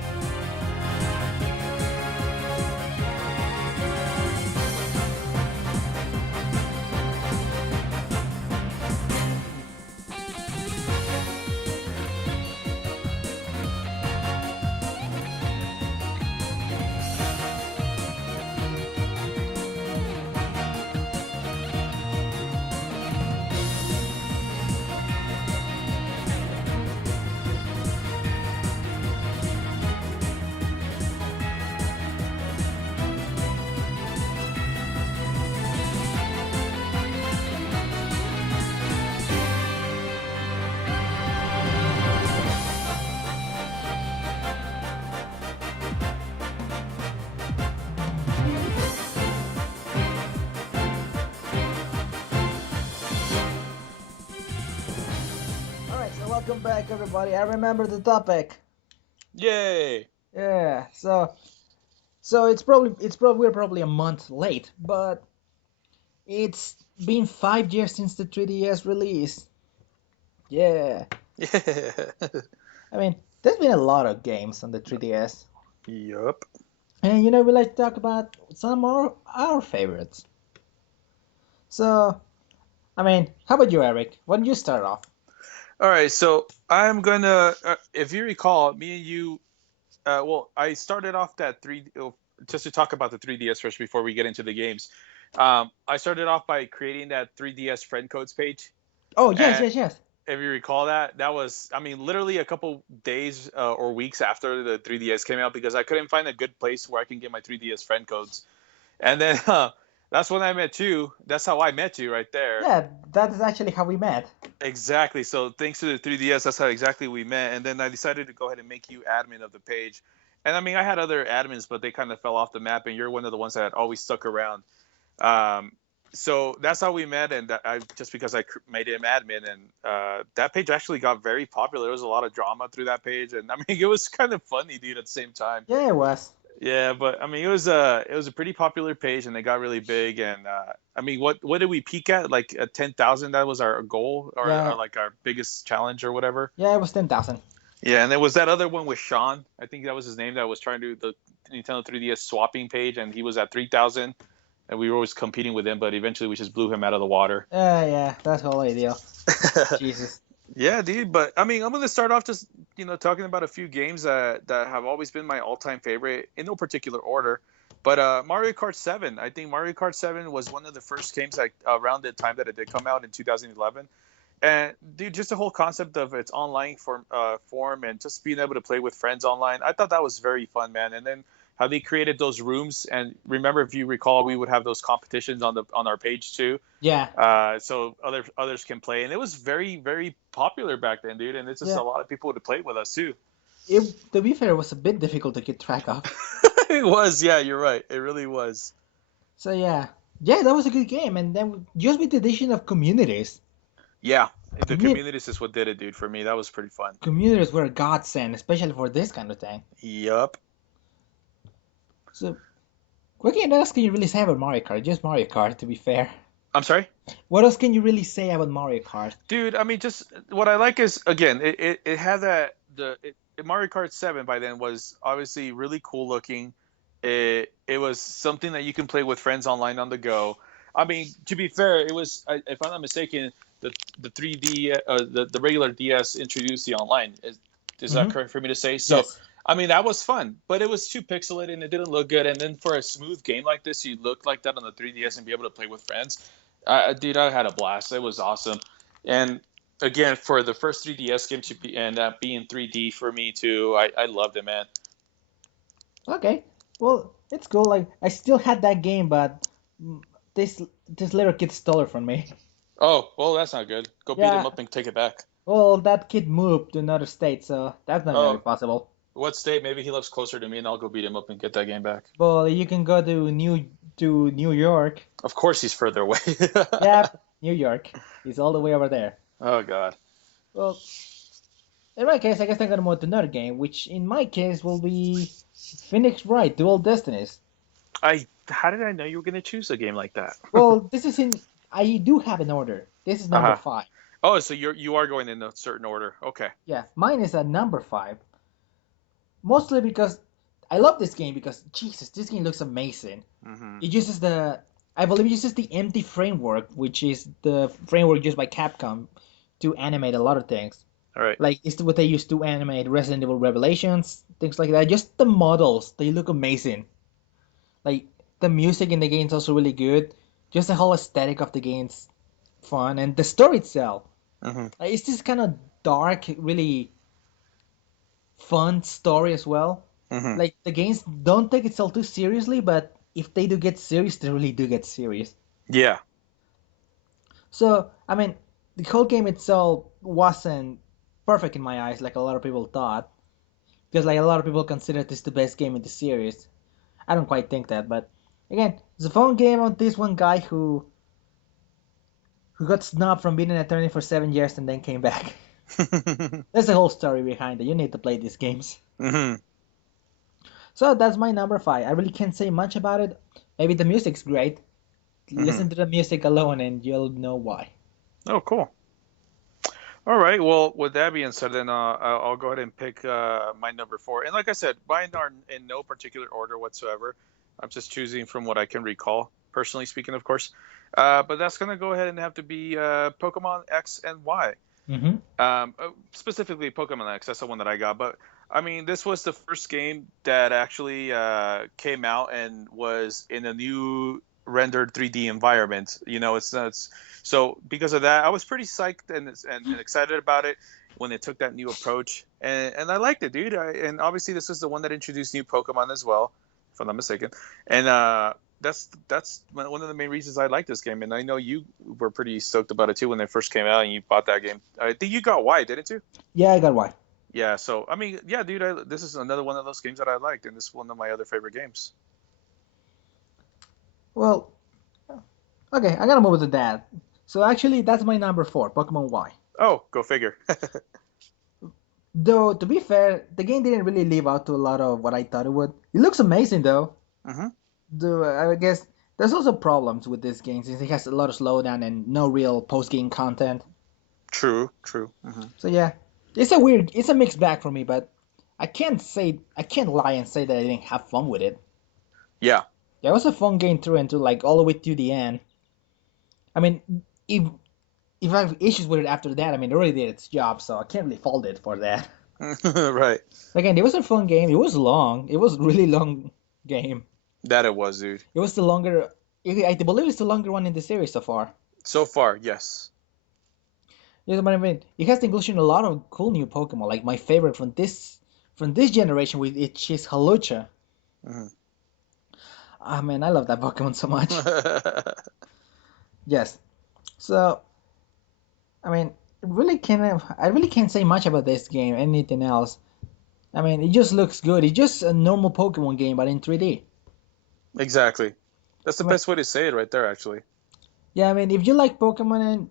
welcome back, everybody. I remember the topic. Yay! Yeah, so it's probably we're probably a month late, but it's been 5 years since the 3DS release. Yeah, Yeah. I mean, there's been a lot of games on the 3DS, Yup. and we like to talk about some of our favorites. So, I mean, how about you, Eric? Why don't you start off? All right, so I'm gonna, if you recall, me and you, well, I started off that just to talk about the 3DS first before we get into the games. I started off by creating that 3DS friend codes page, Oh, yes, and yes, yes. if you recall that was, I mean, literally a couple days or weeks after the 3DS came out because I couldn't find a good place where I can get my 3DS friend codes. And then that's when I met you. That's how I met you right there. Yeah, that is actually how we met. Exactly. So thanks to the 3DS, that's how exactly we met. And then I decided to go ahead and make you admin of the page. And I mean, I had other admins, but they kind of fell off the map. And you're one of the ones that always stuck around. Um, so that's how we met. And I just because I made him admin, and that page actually got very popular. There was a lot of drama through that page, and I mean, it was kind of funny, dude. At the same time. Yeah, it was. Yeah, but I mean, it was a pretty popular page, and they got really big. And I mean, what did we peak at? Like at 10,000, that was our goal, or Yeah, like our biggest challenge, or whatever. yeah, it was 10,000. Yeah, and there was that other one with Sean. I think that was his name. That was trying to do the Nintendo 3DS swapping page, and he was at 3,000, and we were always competing with him. But eventually, we just blew him out of the water. Yeah, that's the whole idea. Jesus. Yeah, dude. But I mean, I'm gonna start off just talking about a few games that have always been my all-time favorite in no particular order. But Mario Kart 7, I think Mario Kart 7 was one of the first games around the time that it did come out in 2011. And dude, just the whole concept of its online form and just being able to play with friends online, I thought that was very fun, man. And then how they created those rooms, and remember, if you recall, we would have those competitions on our page too, Yeah, so others can play, and it was very very popular back then, dude. And it's just yeah. a lot of people would play with us too. To be fair, it was a bit difficult to keep track of. It was, yeah, you're right. It really was. So yeah, that was a good game. And then just with the addition of communities, Yeah, the commu- communities is what did it, dude. For me, that was pretty fun. communities were a godsend, especially for this kind of thing. Yup. So what else can you really say about Mario Kart? Just Mario Kart, to be fair. I'm sorry. What else can you really say about Mario Kart? Dude, I mean, just what I like is, again, it had Mario Kart 7 by then was obviously really cool looking. It was something that you can play with friends online on the go. I mean, to be fair, it was, if I'm not mistaken, the 3D the regular DS introduced the online. Is that Hmm. correct for me to say? So Yes. I mean, that was fun, but it was too pixelated and it didn't look good. And then for a smooth game like this, you look like that on the 3DS and be able to play with friends. Dude, I had a blast. It was awesome. And again, for the first 3DS game to be and being 3D for me too, I loved it, man. Okay. Well, it's cool. Like I still had that game, but mm, this this little kid stole it from me. Oh, well, that's not good. Go beat him Yeah. up and take it back. Well, that kid moved to another state, so that's not gonna be Oh, possible. what state? Maybe he lives closer to me, and I'll go beat him up and get that game back. But you can go to New York. Of course, he's further away. Yep, New York. He's all the way over there. Oh God. Well, in my case, I guess I'm gonna move to another game, which in my case will be Phoenix Wright Dual Destinies. How did I know you were gonna choose a game like that? Well, this is in. I do have an order. This is Uh number huh. five. Oh, so you are going in a certain order. Okay. Yeah, mine is at number five. Mostly because I love this game because Jesus, this game looks amazing. Mm-hmm. It uses I believe it uses the empty framework, which is the framework used by Capcom to animate a lot of things. All right. Like it's what they used to animate Resident Evil Revelations, things like that. Just the models, they look amazing. Like the music in the game is also really good. Just the whole aesthetic of the game's fun, and the story itself. Mm-hmm. Like, it's this kind of dark, really fun story as well. Mm-hmm. Like the games don't take itself too seriously, but if they do get serious, they really do get serious. Yeah. So I mean, the whole game itself wasn't perfect in my eyes, like a lot of people thought, because like a lot of people consider this the best game in the series. I don't quite think that, but again, it's a fun game on this one guy who got snubbed from being an attorney for 7 years and then came back. There's a whole story behind it. You need to play these games. Hmm. So that's my number five. I really can't say much about it. Maybe the music's great. Hmm. Listen to the music alone and you'll know why. Oh, cool. All right. Well, with that being said, then I'll go ahead and pick my number four. And like I said, mine are in no particular order whatsoever. I'm just choosing from what I can recall, personally speaking, of course. But that's gonna go ahead and have to be Pokemon X and Y. Mm-hmm. Specifically Pokemon X. That's the one that I got. But I mean, this was the first game that actually came out and was in a new rendered 3D environment. It's so because of that, I was pretty psyched and excited about it when they took that new approach, and I liked it, dude. And obviously, this is the one that introduced new Pokemon as well, if I'm not mistaken. And that's one of the main reasons I like this game, and I know you were pretty stoked about it too when it first came out and you bought that game. I think you got Y, didn't you? Yeah, I got why. Yeah. So I mean, yeah, dude, this is another one of those games that I liked, and this is one of my other favorite games. Well, okay, I gotta move to that. So actually, that's my number four, Pokemon Y. Oh, go figure. Though to be fair, the game didn't really live out to a lot of what I thought it would. It looks amazing though. Hmm. Though I guess there's also problems with this game since it has a lot of slowdown and no real post-game content. True. True. Hmm. So yeah, it's a mixed bag for me. But I can't lie and say that I didn't have fun with it. Yeah. Yeah, it was a fun game through and through, like all the way to the end. I mean, if if I have issues with it after that, I mean, it already did its job, so I can't really fault it for that. Right. Again, it was a fun game. It was long. It was really long game. That it was, dude. It was the longer. I believe it's the longer one in the series so far. So far, yes. Yeah, but I mean, it has the inclusion of a lot of cool new Pokemon. Like my favorite from this generation, which is Halucha. Hmm. Ah man, I love that Pokemon so much. Yes. So I mean, I really can't say much about this game. Anything else? I mean, it just looks good. It's just a normal Pokemon game, but in 3D. Exactly. That's the I mean, best way to say it, right there. Actually. yeah. I mean, if you like Pokemon, and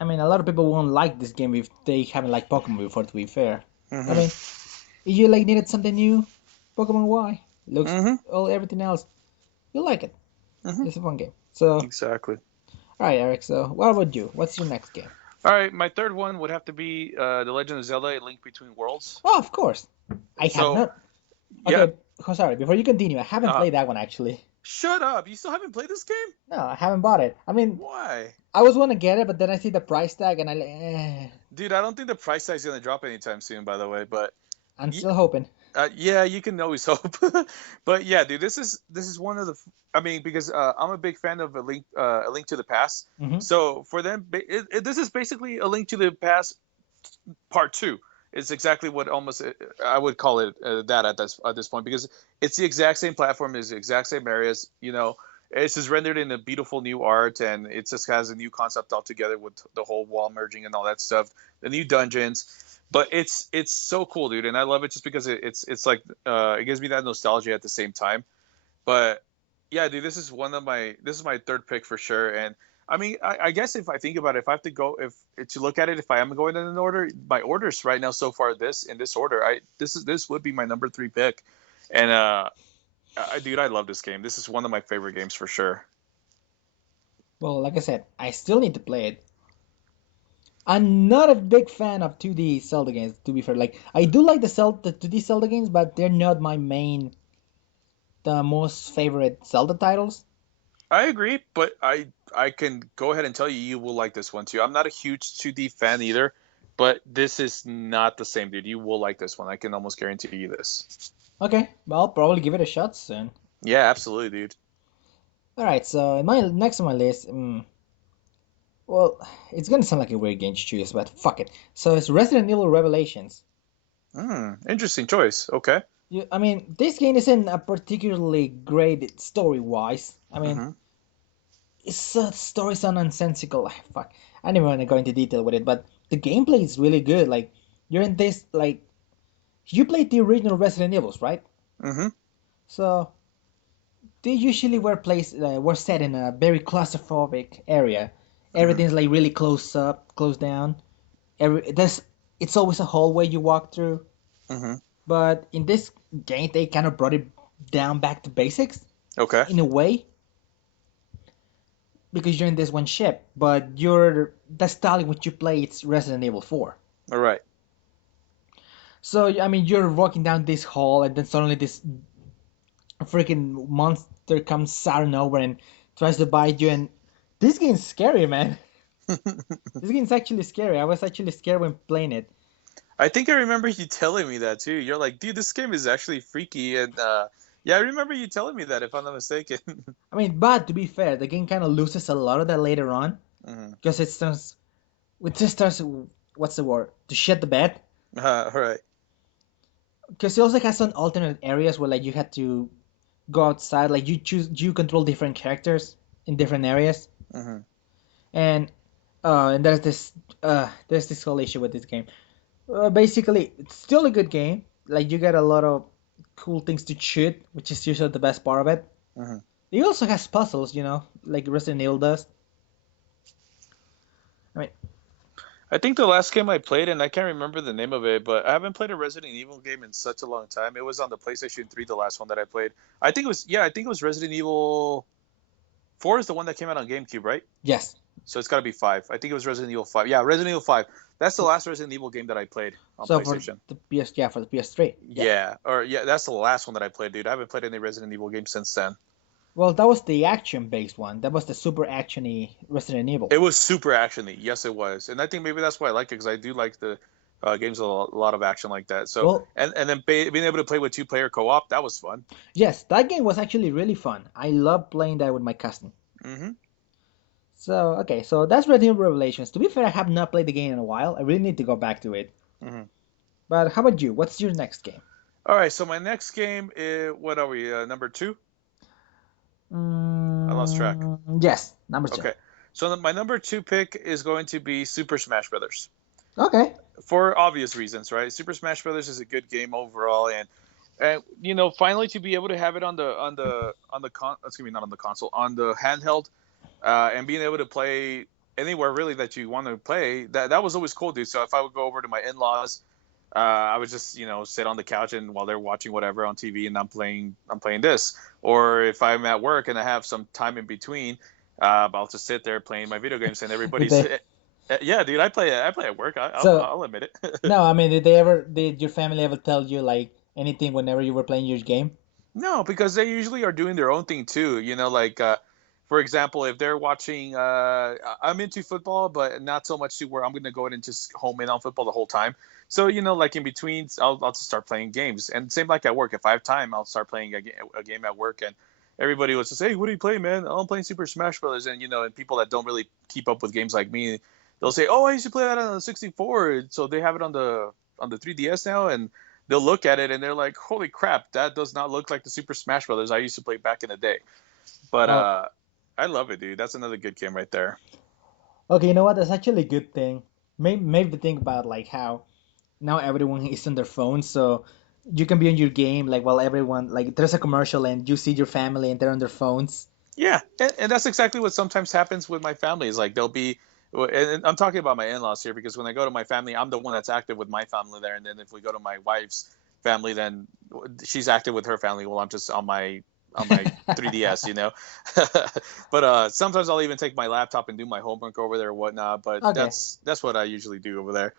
I mean, a lot of people won't like this game if they haven't liked Pokemon before. To be fair, I Hmm. mean, if you like needed something new, Pokemon Y looks Hmm. all everything else. You'll like it. Hmm. It's a fun game. So, all Exactly. right, Eric. So, what about you? What's your next game? All right, my third one would have to be The Legend of Zelda: A Link Between Worlds. Oh, of course. I have So, not. yeah, Okay, sorry. Before you continue, I haven't uh, played that one actually. shut up! You still haven't played this game? No, I haven't bought it. I mean, Why? I was gonna get it, but then I see the price tag and Dude, I don't think the price tag's gonna drop anytime soon, by the way. But I'm y- still hoping. yeah, you can always hope. But yeah, dude, this is one of the. I mean, because I'm a big fan of A Link to the Past. Hmm. So for them, this is basically A Link to the Past Part Two. It's exactly what almost I would call it that at this point because it's the exact same platform, it's the exact same areas. It's just rendered in a beautiful new art, and it just has a new concept altogether with the whole wall merging and all that stuff. The new dungeons, but it's so cool, dude, and I love it just because it's like it gives me that nostalgia at the same time. But yeah, dude, this is my third pick for sure. And I mean, I guess if I think about it, if I have to go, if to look at it, if I am going in an order, my orders right now so far in this order, this would be my number three pick. And dude, I love this game. This is one of my favorite games for sure. Well, like I said, I still need to play it. I'm not a big fan of 2D Zelda games, to be fair. Like I do like the 2D Zelda games, but they're not the most favorite Zelda titles. I agree, but I can go ahead and tell you you will like this one too. I'm not a huge 2D fan either, but this is not the same, dude. You will like this one. I can almost guarantee you this. Okay, well, I'll probably give it a shot soon. Yeah, absolutely, dude. All right, so my next on my list, well, it's gonna sound like a weird game to choose, but fuck it. So it's Resident Evil Revelations. Interesting choice. Okay. I mean, this game isn't a particularly great story-wise. I mean, Mm-hmm. it's a story so nonsensical. Fuck, I don't even want to go into detail with it, but the gameplay is really good. Like, you're in this like you played the original Resident Evils, right? Mm-hmm. So they usually were set in a very claustrophobic area. Mm-hmm. Everything's like really close up, close down. there's it's always a hallway you walk through. Mm-hmm. But in this game, they kind of brought it down back to basics Okay. in a way because you're in this one ship, but you're the style in which you play it's Resident Evil 4. All right. So I mean, you're walking down this hall, and then suddenly this freaking monster comes out of nowhere and tries to bite you. And this game's scary, man. This game's actually scary. I was actually scared when playing it. I think I remember you telling me that too. You're like, dude, this game is actually freaky, and yeah, I remember you telling me that. If I'm not mistaken. I mean, but to be fair, the game kind of loses a lot of that later on Mm-hmm. because it just starts. What's the word? To shit the bed. All right. Because it also has some alternate areas where like you had to go outside, like you control different characters in different areas, Mm-hmm. and there's this whole issue with this game. Basically, it's still a good game. Like you get a lot of cool things to shoot, which is usually the best part of it. Mm-hmm. It also has puzzles, like Resident Evil does. I mean, I think the last game I played, and I can't remember the name of it, but I haven't played a Resident Evil game in such a long time. It was on the PlayStation 3, the last one that I played. I think it was, yeah, I think it was Resident Evil 4 is the one that came out on GameCube, right? yes. So it's got to be 5. I think it was Resident Evil 5. Yeah, Resident Evil 5. That's the last Resident Evil game that I played on So for PlayStation. the yeah, for the PS3, yeah. Yeah, that's the last one that I played, dude. I haven't played any Resident Evil games since then. Well, that was the action-based one. That was the super actiony Resident Evil. It was super actiony. Yes, it was, and I think maybe that's why I like it because I do like the games with a lot of action like that. So Well, and then being able to play with two-player co-op, that was fun. yes, that game was actually really fun. I love playing that with my cousin. Mm-hmm. So okay, so that's Resident Evil Revelations. To be fair, I have not played the game in a while. I really need to go back to it. Mm-hmm. But how about you? What's your next game? All right, so my next game is what are we? Number 2? I lost track. Yes, number two. Okay, so my number 2 pick is going to be Super Smash Brothers Okay. for obvious reasons, right? Super Smash Brothers is a good game overall, and finally to be able to have it excuse me, not on the console, on the handheld, and being able to play anywhere really that you want to play, that was always cool, dude. So if I would go over to my in-laws, I would just sit on the couch and while they're watching whatever on TV, and I'm playing this. Or if I'm at work and I have some time in between, I'll just sit there playing my video games, and Did everybody's they? yeah, dude. I play at work. So I'll admit it. no, I mean, did your family ever tell you like anything whenever you were playing your game? No, because they usually are doing their own thing too. Like for example, if they're watching, I'm into football, but not so much to where I'm going to go in and just home in on football the whole time. So like in between, I'll just start playing games, and same like at work. If I have time, I'll start playing a game at work, and everybody was just, hey, what do you play, man? Oh, I'm playing Super Smash Brothers, and people that don't really keep up with games like me, they'll say, oh, I used to play that on the 64, so they have it on the 3DS now, and they'll look at it and they're like, holy crap, that does not look like the Super Smash Brothers I used to play back in the day. But Oh, I love it, dude. That's another good game right there. okay. You know what? That's actually a good thing. Maybe think about like how now everyone is on their phones, so you can be on your game like while everyone like there's a commercial and you see your family and they're on their phones. Yeah, and that's exactly what sometimes happens with my family. Is like they'll be, and I'm talking about my in-laws here because when I go to my family, I'm the one that's active with my family there, and then if we go to my wife's family, then she's active with her family. Well, I'm just on my 3DS. But sometimes I'll even take my laptop and do my homework over there or whatnot. But Okay. that's what I usually do over there.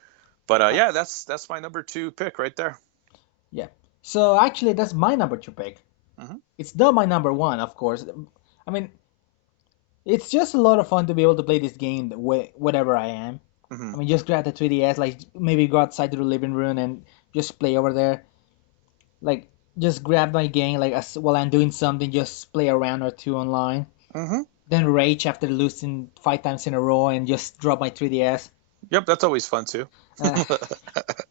But Uh, yeah, that's my number 2 pick right there. yeah. So actually, that's my number two pick. Hmm. It's not my number one, of course. I mean, it's just a lot of fun to be able to play this game wherever I am. Hmm. I mean, just grab the 3DS, like maybe go outside to the living room and just play over there. Like, just grab my game, like while I'm doing something, just play a round or two online. Hmm. Then rage after losing 5 times in a row and just drop my 3DS. Yep, that's always fun too. Uh,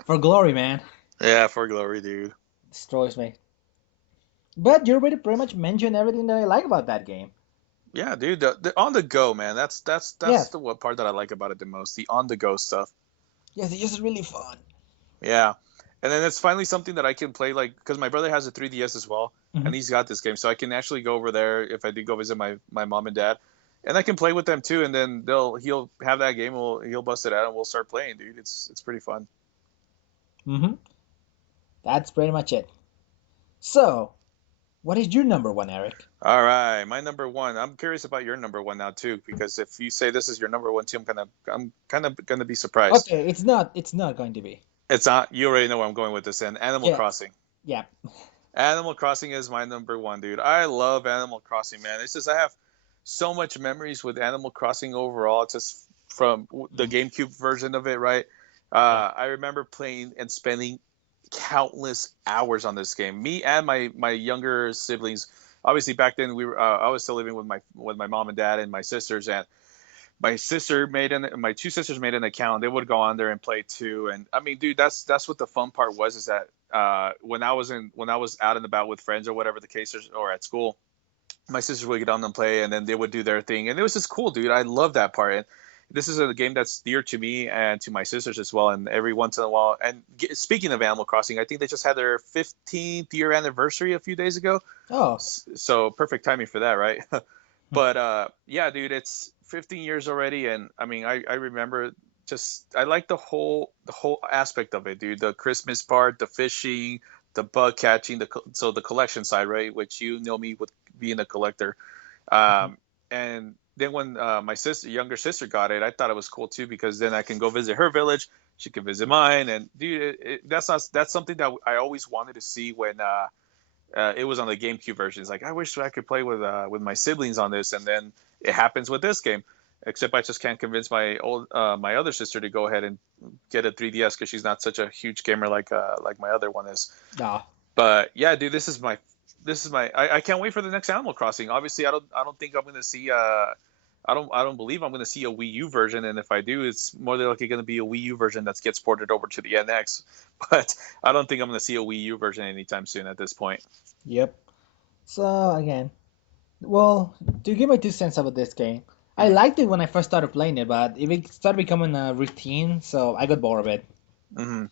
for glory, man. Yeah, for glory, dude. Destroys me. But you already pretty much mentioned everything that I like about that game. Yeah, dude, the on the go, man. That's Yes, the what part that I like about it the most. The on the go stuff. yes, it's just really fun. Yeah, and then it's finally something that I can play like because my brother has a 3DS as well, Hmm. and he's got this game, so I can actually go over there if I do go visit my mom and dad, and I can play with them too. And then he'll have that game. He'll bust it out, and we'll start playing, dude. It's pretty fun. Mm-hmm. That's pretty much it. So, what is your number one, Eric? All right, my number one. I'm curious about your number one now too, because if you say this is your number one too, I'm kind of gonna be surprised. Okay, it's not. It's not going to be. It's not. You already know where I'm going with this. And Animal Yes. Crossing. Yeah. Animal Crossing is my number one, dude. I love Animal Crossing, man. It's just I have so much memories with Animal Crossing overall. It's just from the Mm, GameCube version of it, right? yeah. I remember playing and spending countless hours on this game. Me and my younger siblings. Obviously, back then we were. I was still living with my mom and dad and my sisters, and my two sisters made an account. They would go on there and play too. And I mean, dude, that's what the fun part was, is that when I was out and about with friends or whatever the case is, or at school, my sisters would get on and play, and then they would do their thing, and it was just cool, dude. I love that part. And this is a game that's dear to me and to my sisters as well. And every once in a while, and speaking of Animal Crossing, I think they just had their 15th year anniversary a few days ago. Oh. So perfect timing for that, right? But yeah, dude, it's 15 years already, and I mean, I remember just I like the whole aspect of it, dude. The Christmas part, the fishing, the bug catching, so the collection side, right? Which you know me with being a collector. And then when my younger sister got it, I thought it was cool too, because then I can go visit her village, she can visit mine, and dude, that's something that I always wanted to see when it was on the GameCube version. It's like I wish I could play with my siblings on this, and then it happens with this game. Except I just can't convince my other sister to go ahead and get a 3DS, because she's not such a huge gamer like my other one is. Ah. But yeah, dude, this is my I can't wait for the next Animal Crossing. Obviously, I don't think I'm gonna see I don't believe I'm gonna see a Wii U version, and if I do, it's more than likely gonna be a Wii U version that gets ported over to the NX. But I don't think I'm gonna see a Wii U version anytime soon at this point. Yep. So again, well, to give my 2 cents about this game, I Mm-hmm. liked it when I first started playing it, but it started becoming a routine, so I got bored of it. Mm-hmm.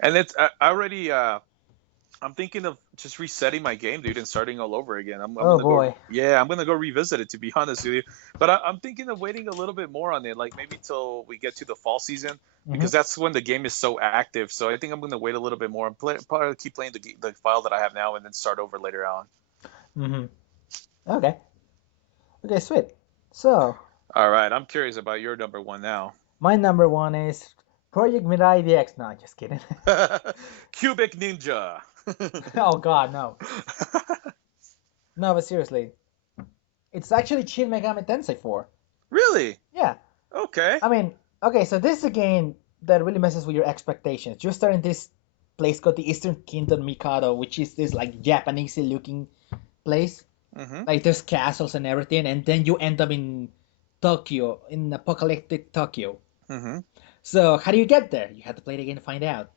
And it's I already I'm thinking of just resetting my game, dude, and starting all over again. I'm Oh gonna go, boy. yeah, I'm gonna go revisit it, to be honest with you. But I'm thinking of waiting a little bit more on it, like maybe till we get to the fall season, Mm-hmm. because that's when the game is so active. So I think I'm gonna wait a little bit more and probably keep playing the file that I have now, and then start over later on. Mm-hmm. Okay. Okay, sweet. So All right, I'm curious about your number one now. my number one is Project Mirai DX. No, just kidding. Cubic Ninja. Oh God, no. No, but seriously, it's actually Shin Megami Tensei 4. Really? Yeah. Okay. I mean, okay, so this is a game that really messes with your expectations. You start in this place called the Eastern Kingdom Mikado, which is this like Japanese looking place. Mm-hmm. Like there's castles and everything, and then you end up in Tokyo, in apocalyptic Tokyo. Mm-hmm. So how do you get there? You have to play the game to find out.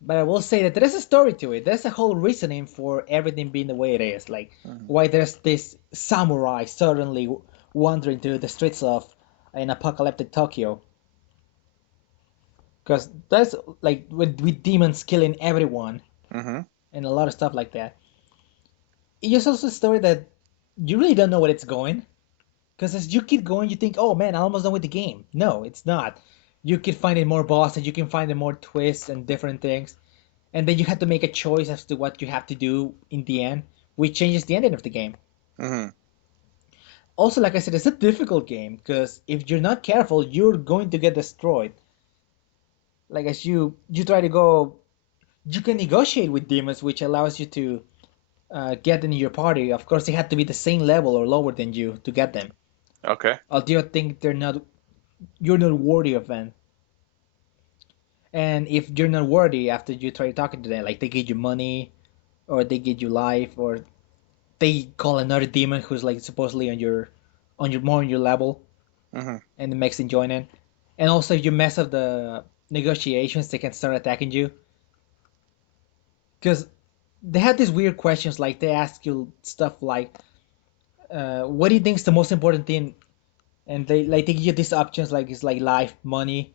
But I will say that there is a story to it. There's a whole reasoning for everything being the way it is. Like Mm-hmm. why there's this samurai suddenly wandering through the streets of an apocalyptic Tokyo. Because that's like with demons killing everyone Mm-hmm. and a lot of stuff like that. It's also a story that you really don't know where it's going. Because as you keep going, you think, oh man, I'm almost done with the game. No, it's not. You keep finding more bosses, you can find more twists and different things. And then you have to make a choice as to what you have to do in the end, which changes the ending of the game. Mm-hmm. Also, like I said, it's a difficult game because if you're not careful, you're going to get destroyed. Like as you try to go, you can negotiate with demons, which allows you to get in your party. Of course, they have to be the same level or lower than you to get them. Okay. Or do you think you're not worthy of them? And if you're not worthy after you try talking to them, like they give you money, or they give you life, or they call another demon who's like supposedly on your more on your level, Mm-hmm. and it makes them join in. And also, if you mess up the negotiations, they can start attacking you. Because they have these weird questions, like they ask you stuff like, "What do you think is the most important thing?" And they give you these options, like it's like life, money,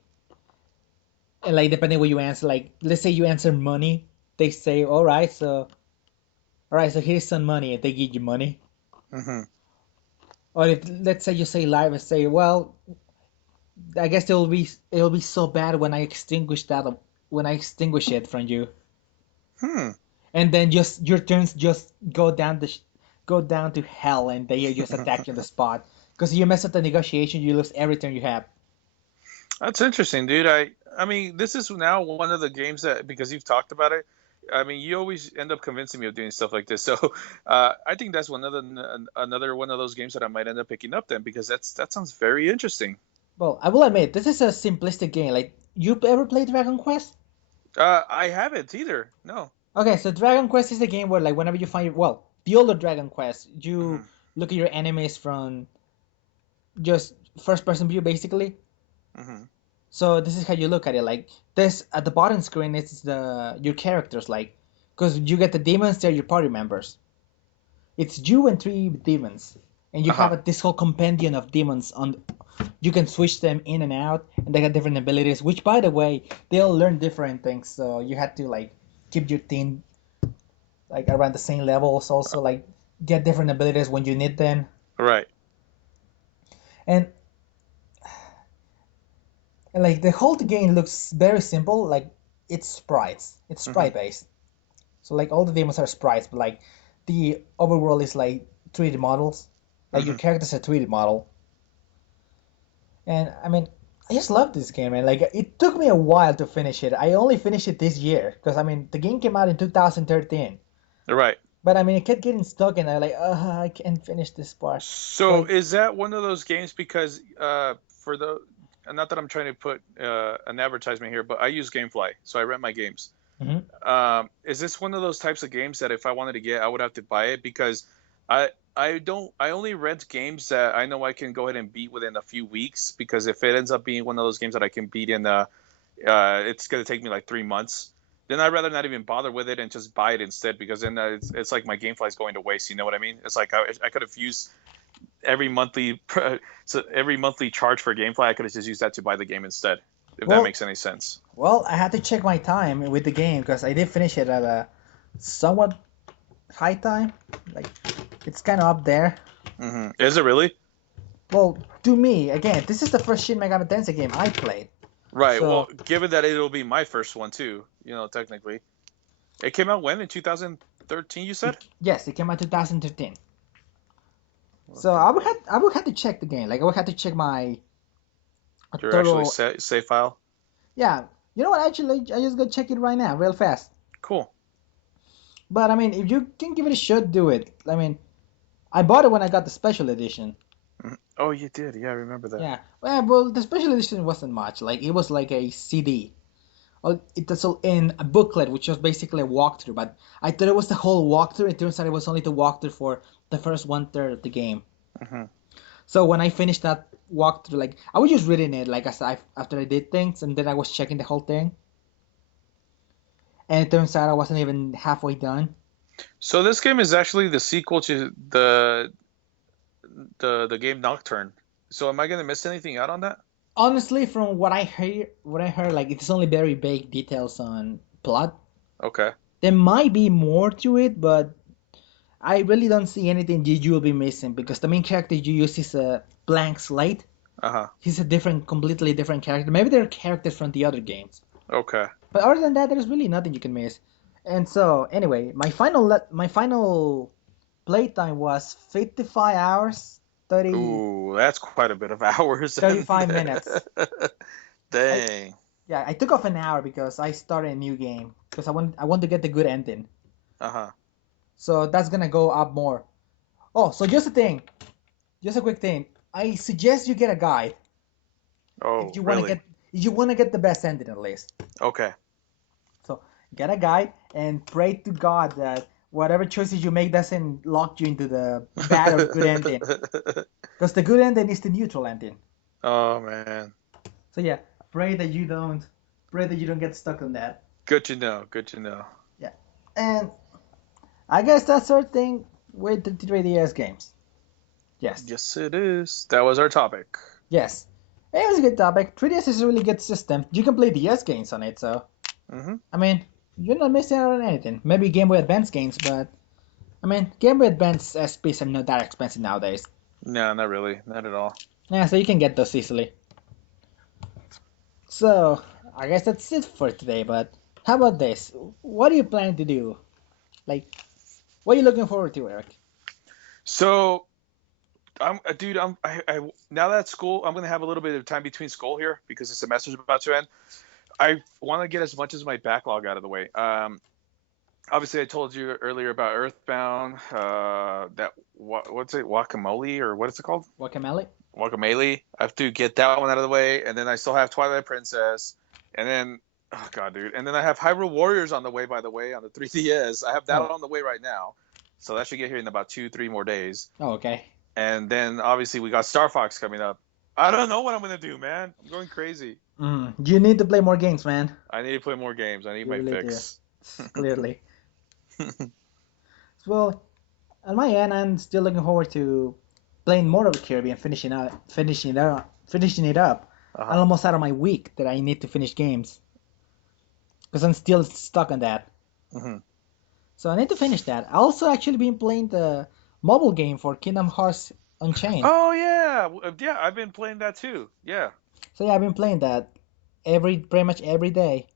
and like depending what you answer, like let's say you answer money, they say, all right, so here's some money, and they give you money. Mm-hmm. Or if let's say you say live and say, well, I guess it'll be so bad when I extinguish that when I extinguish it from you, Hmm. and then just your turns just go down to hell, and they just attack you on the spot. Because you mess up the negotiation, you lose every turn you have. That's interesting, dude. I mean, this is now one of the games that because you've talked about it. I mean, you always end up convincing me of doing stuff like this. So, I think that's one of the another one of those games that I might end up picking up then because that sounds very interesting. Well, I will admit this is a simplistic game. Like you ever played Dragon Quest? I haven't either. No. Okay, so Dragon Quest is the game where like whenever you find well the older Dragon Quest, you Hmm. look at your enemies from just first person view basically. Hmm. So this is how you look at it. Like this at the bottom screen, it's the your characters like, because you get the demons, they're your party members. It's you and three demons, and you Uh huh. have this whole compendium of demons on. You can switch them in and out, and they got different abilities. Which, by the way, they all learn different things. So you had to like keep your team like around the same levels. Also, like get different abilities when you need them. Right. And like the whole game looks very simple. Like it's sprites. It's Hmm. sprite based. So like all the demons are sprites, but like the overworld is like 3D models. Like your Hmm. character's a 3D model. And I mean, I just love this game, man. Like it took me a while to finish it. I only finished it this year because I mean the game came out in 2013. Right. But I mean, it kept getting stuck, and I like, I can't finish this part. So So like, is that one of those games because for the not that I'm trying to put an advertisement here, but I use GameFly, so I rent my games. mhm. Is this one of those types of games that if I wanted to get, I would have to buy it because I I only rent games that I know I can go ahead and beat within a few weeks because if it ends up being one of those games that I can beat in it's gonna take me like 3 months. Then I'd rather not even bother with it and just buy it instead because then it's like my GameFly is going to waste. You know what I mean? It's like I could have used every monthly so every monthly charge for GameFly. I could have just used that to buy the game instead. If that Well, makes any sense. well, I had to check my time with the game because I did finish it at a somewhat high time. Like, it's kind of up there. Is it really? Well, to me, again, this is the first Shin Megami Tensei game I played. Right. Well, So, given that it'll be my first one too, technically. It came out when in 2013, you said? yes, it came out 2013. So Looking at I would have to check the game. Like I would have to check my your actually total. save file. Yeah, you know what? Actually, I just go check it right now, real fast. Cool. But I mean, if you can give it a shot, do it. I mean, I bought it when I got the special edition. Mhm. Oh, you did. Yeah, I remember that. Yeah, well, the special edition wasn't much. Like it was like a CD. Oh, it was in a booklet, which was basically a walkthrough. But I thought it was the whole walkthrough. It turns out it was only the walkthrough for the first one third of the game. Hmm. So when I finished that walkthrough, like I was just reading it, like as after I did things, and then I was checking the whole thing. And it turns out I wasn't even halfway done. So this game is actually the sequel to the game Nocturne. So am I gonna miss anything out on that? Honestly, from what I heard, like it's only very vague details on plot. Okay. There might be more to it, but I really don't see anything you will be missing because the main character you use is a blank slate. Uh-huh. He's a completely different character. Maybe they're characters from the other games, Okay. but other than that, there's really nothing you can miss. And so, anyway, my final playtime was 55 hours, 30 Ooh, that's quite a bit of hours and 35 minutes. I dang. Yeah, I took off an hour because I started a new game because I want to get the good ending. Uh-huh. So that's gonna go up more. Oh, so just a quick thing. I suggest you get a guide if Oh, you wanna really? get if you wanna get the best ending at least. Okay. So get a guide and pray to God that whatever choices you make doesn't lock you into the bad or good ending. Because the good ending is the neutral ending. Oh man. So yeah, pray that you don't pray that you don't get stuck on that. Good to know. Good to know. Yeah. And I guess that's our thing with the 3DS games. Yes. Yes, it is. That was our topic. Yes. It was a good topic. 3DS is a really good system. You can play DS games on it, so Hmm. I mean, you're not missing out on anything. Maybe Game Boy Advance games, but I mean, Game Boy Advance SPs are not that expensive nowadays. No, not really, not at all. Yeah, so you can get those easily. So I guess that's it for today. But how about this? What do you plan to do? Like, what are you looking forward to, Eric? So dude, now that school, I'm gonna have a little bit of time between school here because the semester's about to end. I want to get as much as my backlog out of the way. Obviously, I told you earlier about Earthbound. What's it, Guacamole, or what is it called? Guacamole? Guacamole. I have to get that one out of the way, and then I still have Twilight Princess, and then oh god, dude, and then I have Hyrule Warriors on the way. By the way, on the 3DS, I have that Oh, on the way right now, so that should get here in about 2, 3 more days. oh, okay. And then obviously we got Star Fox coming up. I don't know what I'm gonna do, man. I'm going crazy. You need to play more games, man. I need to play more games. I need You my really do. fix. Clearly. Well, on my end, I'm still looking forward to playing more of Kirby and finishing it up. I'm Uh-huh. almost out of my week that I need to finish games because I'm still stuck on that. Hmm. So I need to finish that. I also actually been playing the mobile game for Kingdom Hearts Unchained. Oh yeah, yeah. I've been playing that too. Yeah. So yeah, I've been playing that pretty much every day.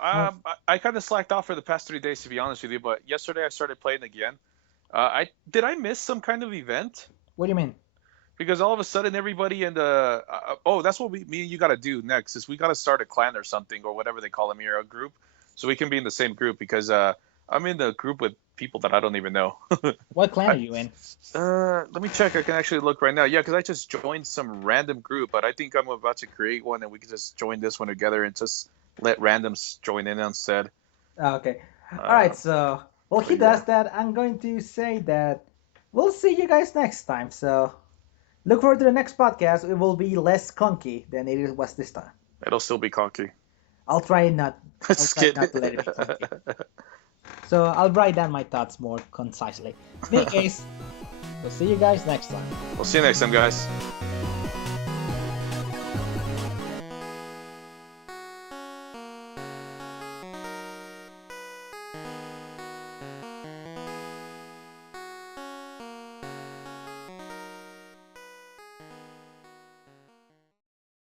Um, I kind of slacked off for the past 3 days to be honest with you, but yesterday I started playing again. I miss some kind of event what do you mean? because all of a sudden everybody in the oh, that's what me and you got to do next is we got to start a clan or something or whatever they call them here, a group, so we can be in the same group because I'm in the group with people that I don't even know. What clan I, are you in? let me check. I can actually look right now. Yeah, because I just joined some random group, but I think I'm about to create one and we can just join this one together and just let randoms join in instead. Okay. All right. Uh, So while he but yeah, does that, I'm going to say that we'll see you guys next time. So look forward to the next podcast. It will be less clunky than it was this time. it'll still be conky. I'll try not. I'll Just try kidding. not to let it be clunky. So I'll write down my thoughts more concisely. In any case, we'll see you guys next time. We'll see you next time, guys.